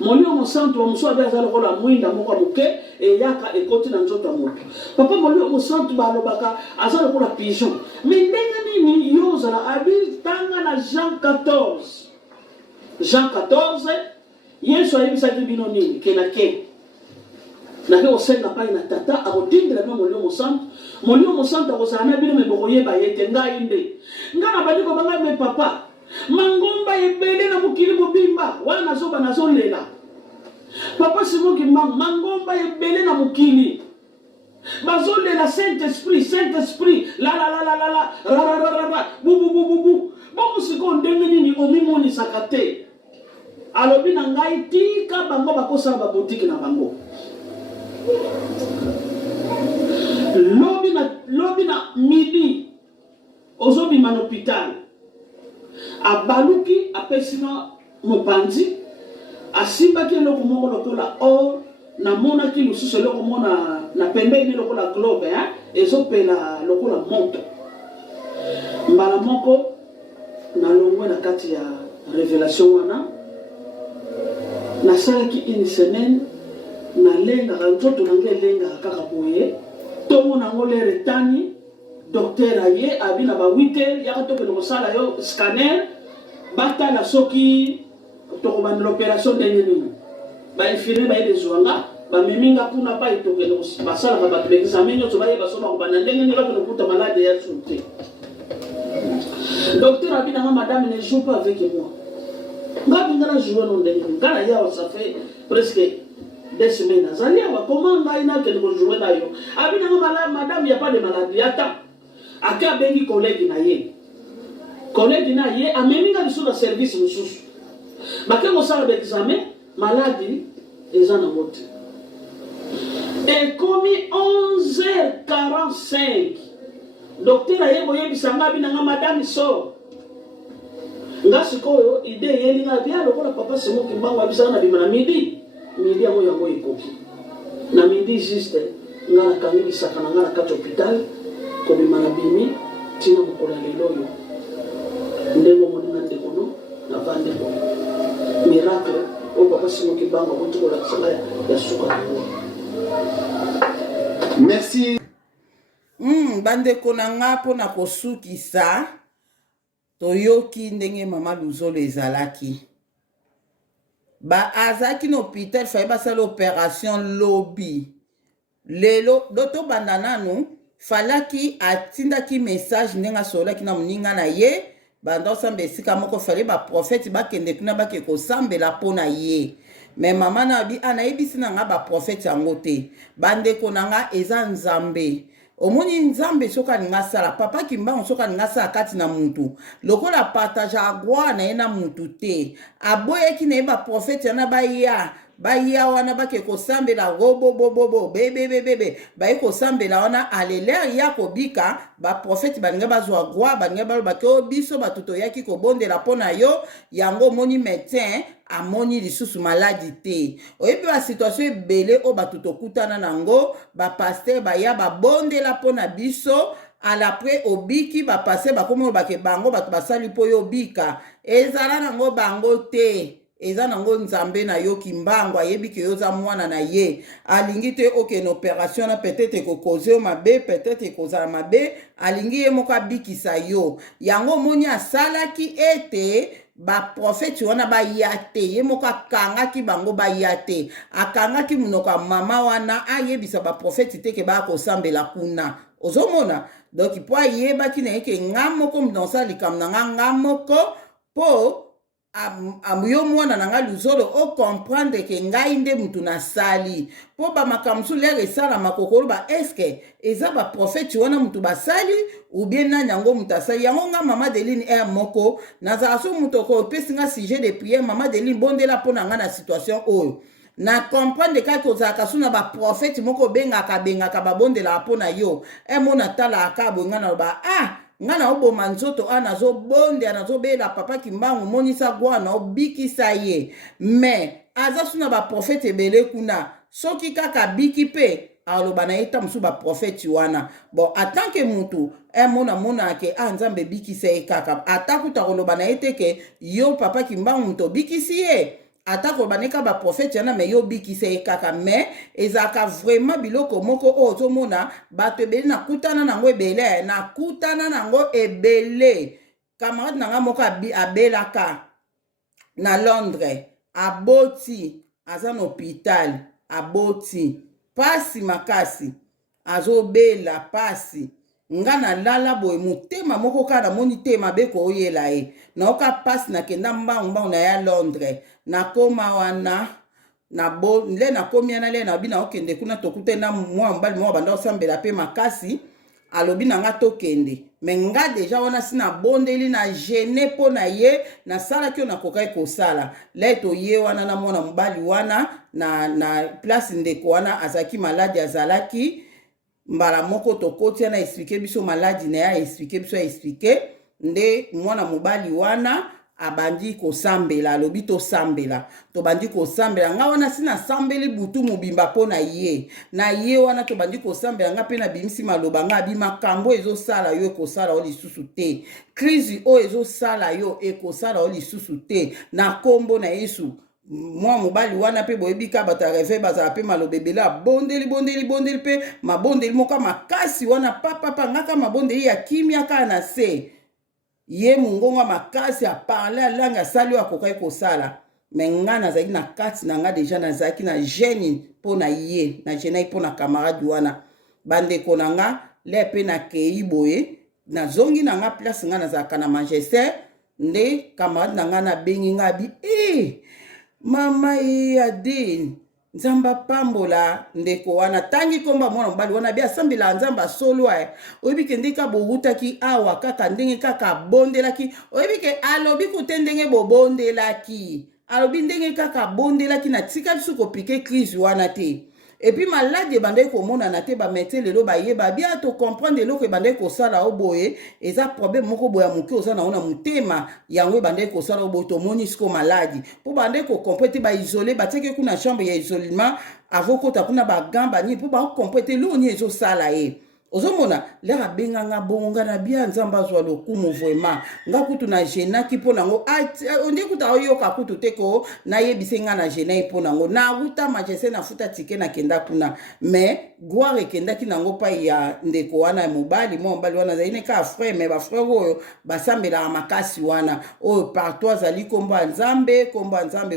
molimo santu bamosu abe aza lokola mwinda moko moke eyaka ekoti na nzoto ya moto papa molimo santu balobaka aza lokola pigeon me ndenge nini yo ozala abitanga na Jean 14 Yesu ayebisaki bino nini kenake nake kosenga pai na tata akodindela bino molimo santu akozala na bino me bokoyeba ye te ngai nde ngai na bandi kobanga me papa mangomba ebele na mokili mobimba wana nazoba nazolela papa simoki mangomba ebele na mokili bazolela Saint-Esprit la la la la la la ra ra ra ra bu bu bu bu bu bongo siko ndenge nini omimonisaka te alobi na ngai tika bango bakosala babotiki na bango lobi na midi ozobima na hôpital abaluki apesina mopanzi asimbaki eloko moko lokola or namonaki lisusu eloko mona na pembeni lokola globe ezopela lokola moto mbala moko nalongwe na kati ya révélation wana nasalaki une semaine nalengaka nzoto nange elengaka kaka boye ntongo nango lere etani docteur aye abi na ba 8 heures yaka tokende kosala yo scanner batala soki tokobanda l'opération ndenge nini bainfirmier bayede zwanga bameminga kuna pa etokende basalaka bato baexamen nyonso bayeba so bakobanda ndenge nini bakende kuta malade ya su te docteur abi nanga madame ne joue pas avec moi ngabi ngana jouer no ndenge nini ngana yawa ça fait presque 2 semaines azali awa comment ngai nakende kojouer na yo abi nanga madame ya pas de maladie ata ake abengi collègue na ye ameminga biso na service mosusu bake kosala baexamen maladi eza nango te ekomi 11h45 docteur aye boyebisa nga binanga madame so nga sikoyo ide yelinga bia lokola papa semoki mbango abisaka na bima na midi yango yango ekoki na midi juste nga nakangi bisaka na nga na kati hôpital kobima na bimi ntina mokolo ya lelo oyo ndenge omoni na ndekono na vande boye miracle oyo papa simoki mbango akuti kolakisanga ya suka yango. Merci. Bandeko na nga mpona kosukisa toyoki ndenge mama Luzolo ezalaki azalaki na hôpital faye basala opération lobi lelo doto banda nanu falaki atindaki message ndenge asololaki na moninga na ye banda osamba esika moko fale baprofete bakende kuna bake kosambela mpo na ye me mama na bi anayebisi na nga baprofete yango te bandeko na nga eza nzambe omoni nzambe soki alingi asala papa kimbango soki alingi asala kati na mutu lokola partage agloire na ye na mutu te aboyaki na ye baprofete yana baya wana bake kosambela robobobobo bebebebebe baye kosambela wana alelere ya kobika baprofete balingi bazwa gloire balingi balobaki o biso bato toyaki kobondela mpo na yo yango omoni médecin amoni lisusu maladi te oyebi basituation ebele oyo bato tokutana nango bapaster baya babondela mpo na biso alapres obiki bapaster bakomi olobake bango bato basali mpo yo obika ezala nango bango te eza nango nzambe na yo kimbango ayebi ke yo za mwana na ye alingi te okende opération na peut-être ekokoze yo mabe peut-être ekozala mabe alingi ye moko abikisa yo yango omoni asalaki ete baprofeti wana baya te ye moko akangaki bango baya te akangaki monoko ya mama wana ayebisa baprofeti te ke baya kosambela kuna ozomona donc mpo ayebaki na ye ke nga moko mdonsa likambo na nga moko mpo yo mwana na nga Luzolo okomprendre ke ngai nde mutu nasali mpo bamakambo su lere esalama kokoloba eske eza baprofeti wana mutu basali ou bien nani yango mutu asali yango nga mama Deline moko nazala so mutu okopesi nga sujet de prière mama Deline bondela mpo na nga na situation oyo na comprendre kaka ozalaka so na baprofeti moko bengaka babondelaka mpo na yo mona talaka boye nga naloba nga na oboma nzoto nazobonde nazobela papa kimbangu monisa gloire na obikisa ye me aza so na baprofete ebele kuna soki kaka biki pe aloba na ye ta mosusu baprofeti wana bon atanke mutu monake nzambe bikisa ye kaka atakuta koloba na ye te ke yo papa kimbangu mutu obikisi ye ata koloba neka baprofeti wana me yo bikisa ye kaka me ezalaka vraiment biloko moko oyo ozomona bato ebele nakutana nango ebele camarade nanga moko abelaka na Londres aboti aza na hôpital aboti pasi makasi azobela pasi nga na lala boye motema moko kaka namoni te mabe koyela ye naoka pasi nakenda mbangu na ya Londres nakoma wana nle nakomi ana le nabi naokende kuna tokute na mwa mobali moko banda osambela pe makasi alobi na nga tokende me nga deja wana si nabondeli na gene mpo na ye nasalaki oyo nakokaki kosala le toye wana na mwana mobali wana na place ndeko wana azalaki maladi azalaki mbala moko tokoti ana explike biso maladi na ya explike biso ya explike nde mwana mobali wana abandi kosambela alobi tosambela tobandi kosambela nga wana si nasambeli butu mobimba mpo na ye wana tobandi kosambela nga mpe nabimisi maloba nga abi makambo ezosala yo ekosala o lisusu te crise oyo ezosala yo ekosala o lisusu te na kombo na Yesu mwa mobali wana pe boyebi ka bato ya reve bazala pe maloba ebele abondeli pe mabondeli moko makasi wana papapa ngaka mabondeli ya kimia kaka na se ye mungonga makasi aparle alangi asali oyo akokaki kosala me nga nazalaki na kati na nga deja nazalaki na gene mpo na ye na genai mpo na kamaradi wana bandeko na nga le pe nakei boye nazongi na nga place nga nazalaka na Manchester nde kamaradi na nga nabengi nga abi mama ye adeni nzambe apambola ndeko wana tangi komba mwana mobali wana bi asambela nzambe asolo oyebi ke ndenge bowutaki awa kaka ndenge kaka abondelaki oyebi ke alobi kute ndenge bobondelaki alobi ndenge kaka abondelaki na tika biso kopike crise wana te epuis maladi ebandaki komonana te bamete lelo bayeba bia tocomprendre eloko ebandaki kosala o boye eza problème moko boye ya moke oza nango na motema yango ebandaki kosala o boye tomoni siko maladi mpo bandaki kocompre te baisole batiaki kuna chambre ya isolement avokota kuna bagamba nini mpo bakocompre te loni ezosala ye ozomona lera benganga bonga na bia nzamba azwa lokumu vraiment nga kutu na jenaki mpo nango onde kuta oyoka kutu te ko nayebise nga na jenai mpo nango na wuta majese nafuta tike nakenda kuna me gloire ekendaki nango pai ya ndeko wana ya mobali mobali wana azali neka frère me bafrère oyo basambelaka makasi wana oyo partout azali kombo ya nzambe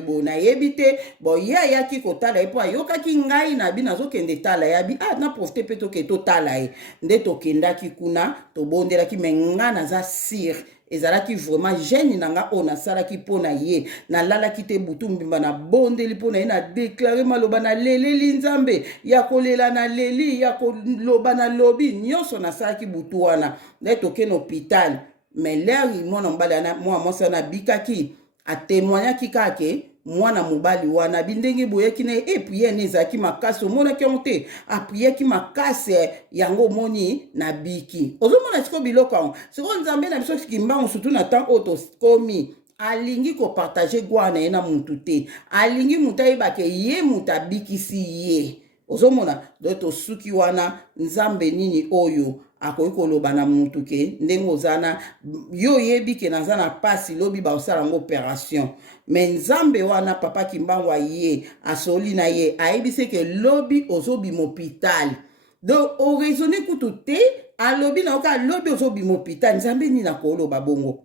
boye nayebi te bo ye ayaki kotala ye mpo ayokaki ngai na bi nazokende tala ye abi na profite mpe toke totala ye nde tokendaki kuna tobondelaki me nga naza sire ezalaki vraiment gene na nga oyo nasalaki mpo na ye nalalaki te butu mbimba na bondeli mpo na ye na deklare maloba na leleli nzambe ya kolela na leli ya koloba na lobi nyonso nasalaki butu wana nde tokende hôpital me leri mwana mobali mwana mwasi wana abikaki atémoignaki kake mwana mobali wana bindenge boyaki na epuis ye ezalaki makasi omonaki yango te apuyaki makasi yango omoni na biki ozomona siko biloko yango siko nzambe na biso kimbango surtout na temps oyo tokomi alingi kopartage gloire na ye na mutu te alingi mutu ayebake ye mutu abikisi ye ozomona do tosuki wana nzambe nini oyo akoki koloba na mutu ke ndenge ozana yo yebi ke naza na pasi lobi baosala yango opération me nzambe wana papa kimbangu aye asoli na ye ayebise ke lobi ozobima hôpital donc oraisonne kutu te alobi na oka lobi ozobima hôpital nzambe nini akoloba bongo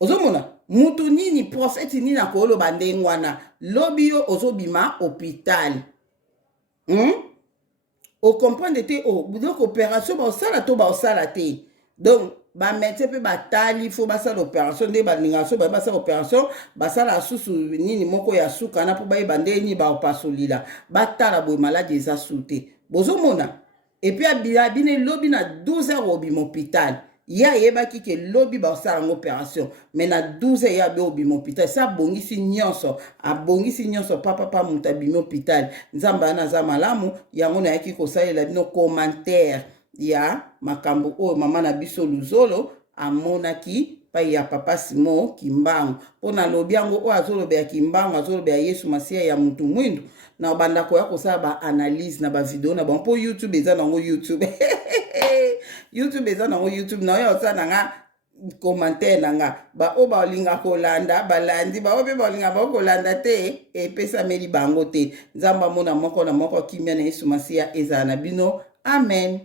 ozomona mutu nini prophète nini akoloba ndenge wana lobi yo ozobima hôpital o comprendre te donc opération baosala to baosala te donc bamédecin mpe batali fo basala opération nde balingaka so basala opération basala susu nini moko ya sukana mpo bayeba nde nini baopasolila batala boye maladi eza su te bozomona epuis abine lobi na 12 heures obima hôpital ye ayebaki ke lobi baosala yango opération me na 12 ye abe obima hôpital sa abongisi nyonso papa moto abimi hôpital nzambe wana aza malamu yango nayaki kosalela bino commentaire ya makambo oyo mama na biso Luzolo amonaki pai ya papa Simon Kimbangu mpo nalobi yango oyo azolobela Kimbangu azolobela Yesu Masiya ya mutu mwindu na bandako ya kosala baanalyse na bavideo na bango mpo YouTube eza nango YouTube YouTube eza nango YouTube na oyo osala nanga commentaire nanga baoyo baolinga kolanda balandi baoyo mpe baolinga baokolanda te epesameli bango te nzambe amona moko na moko kimia na Yesu Masiya ezala na bino amen.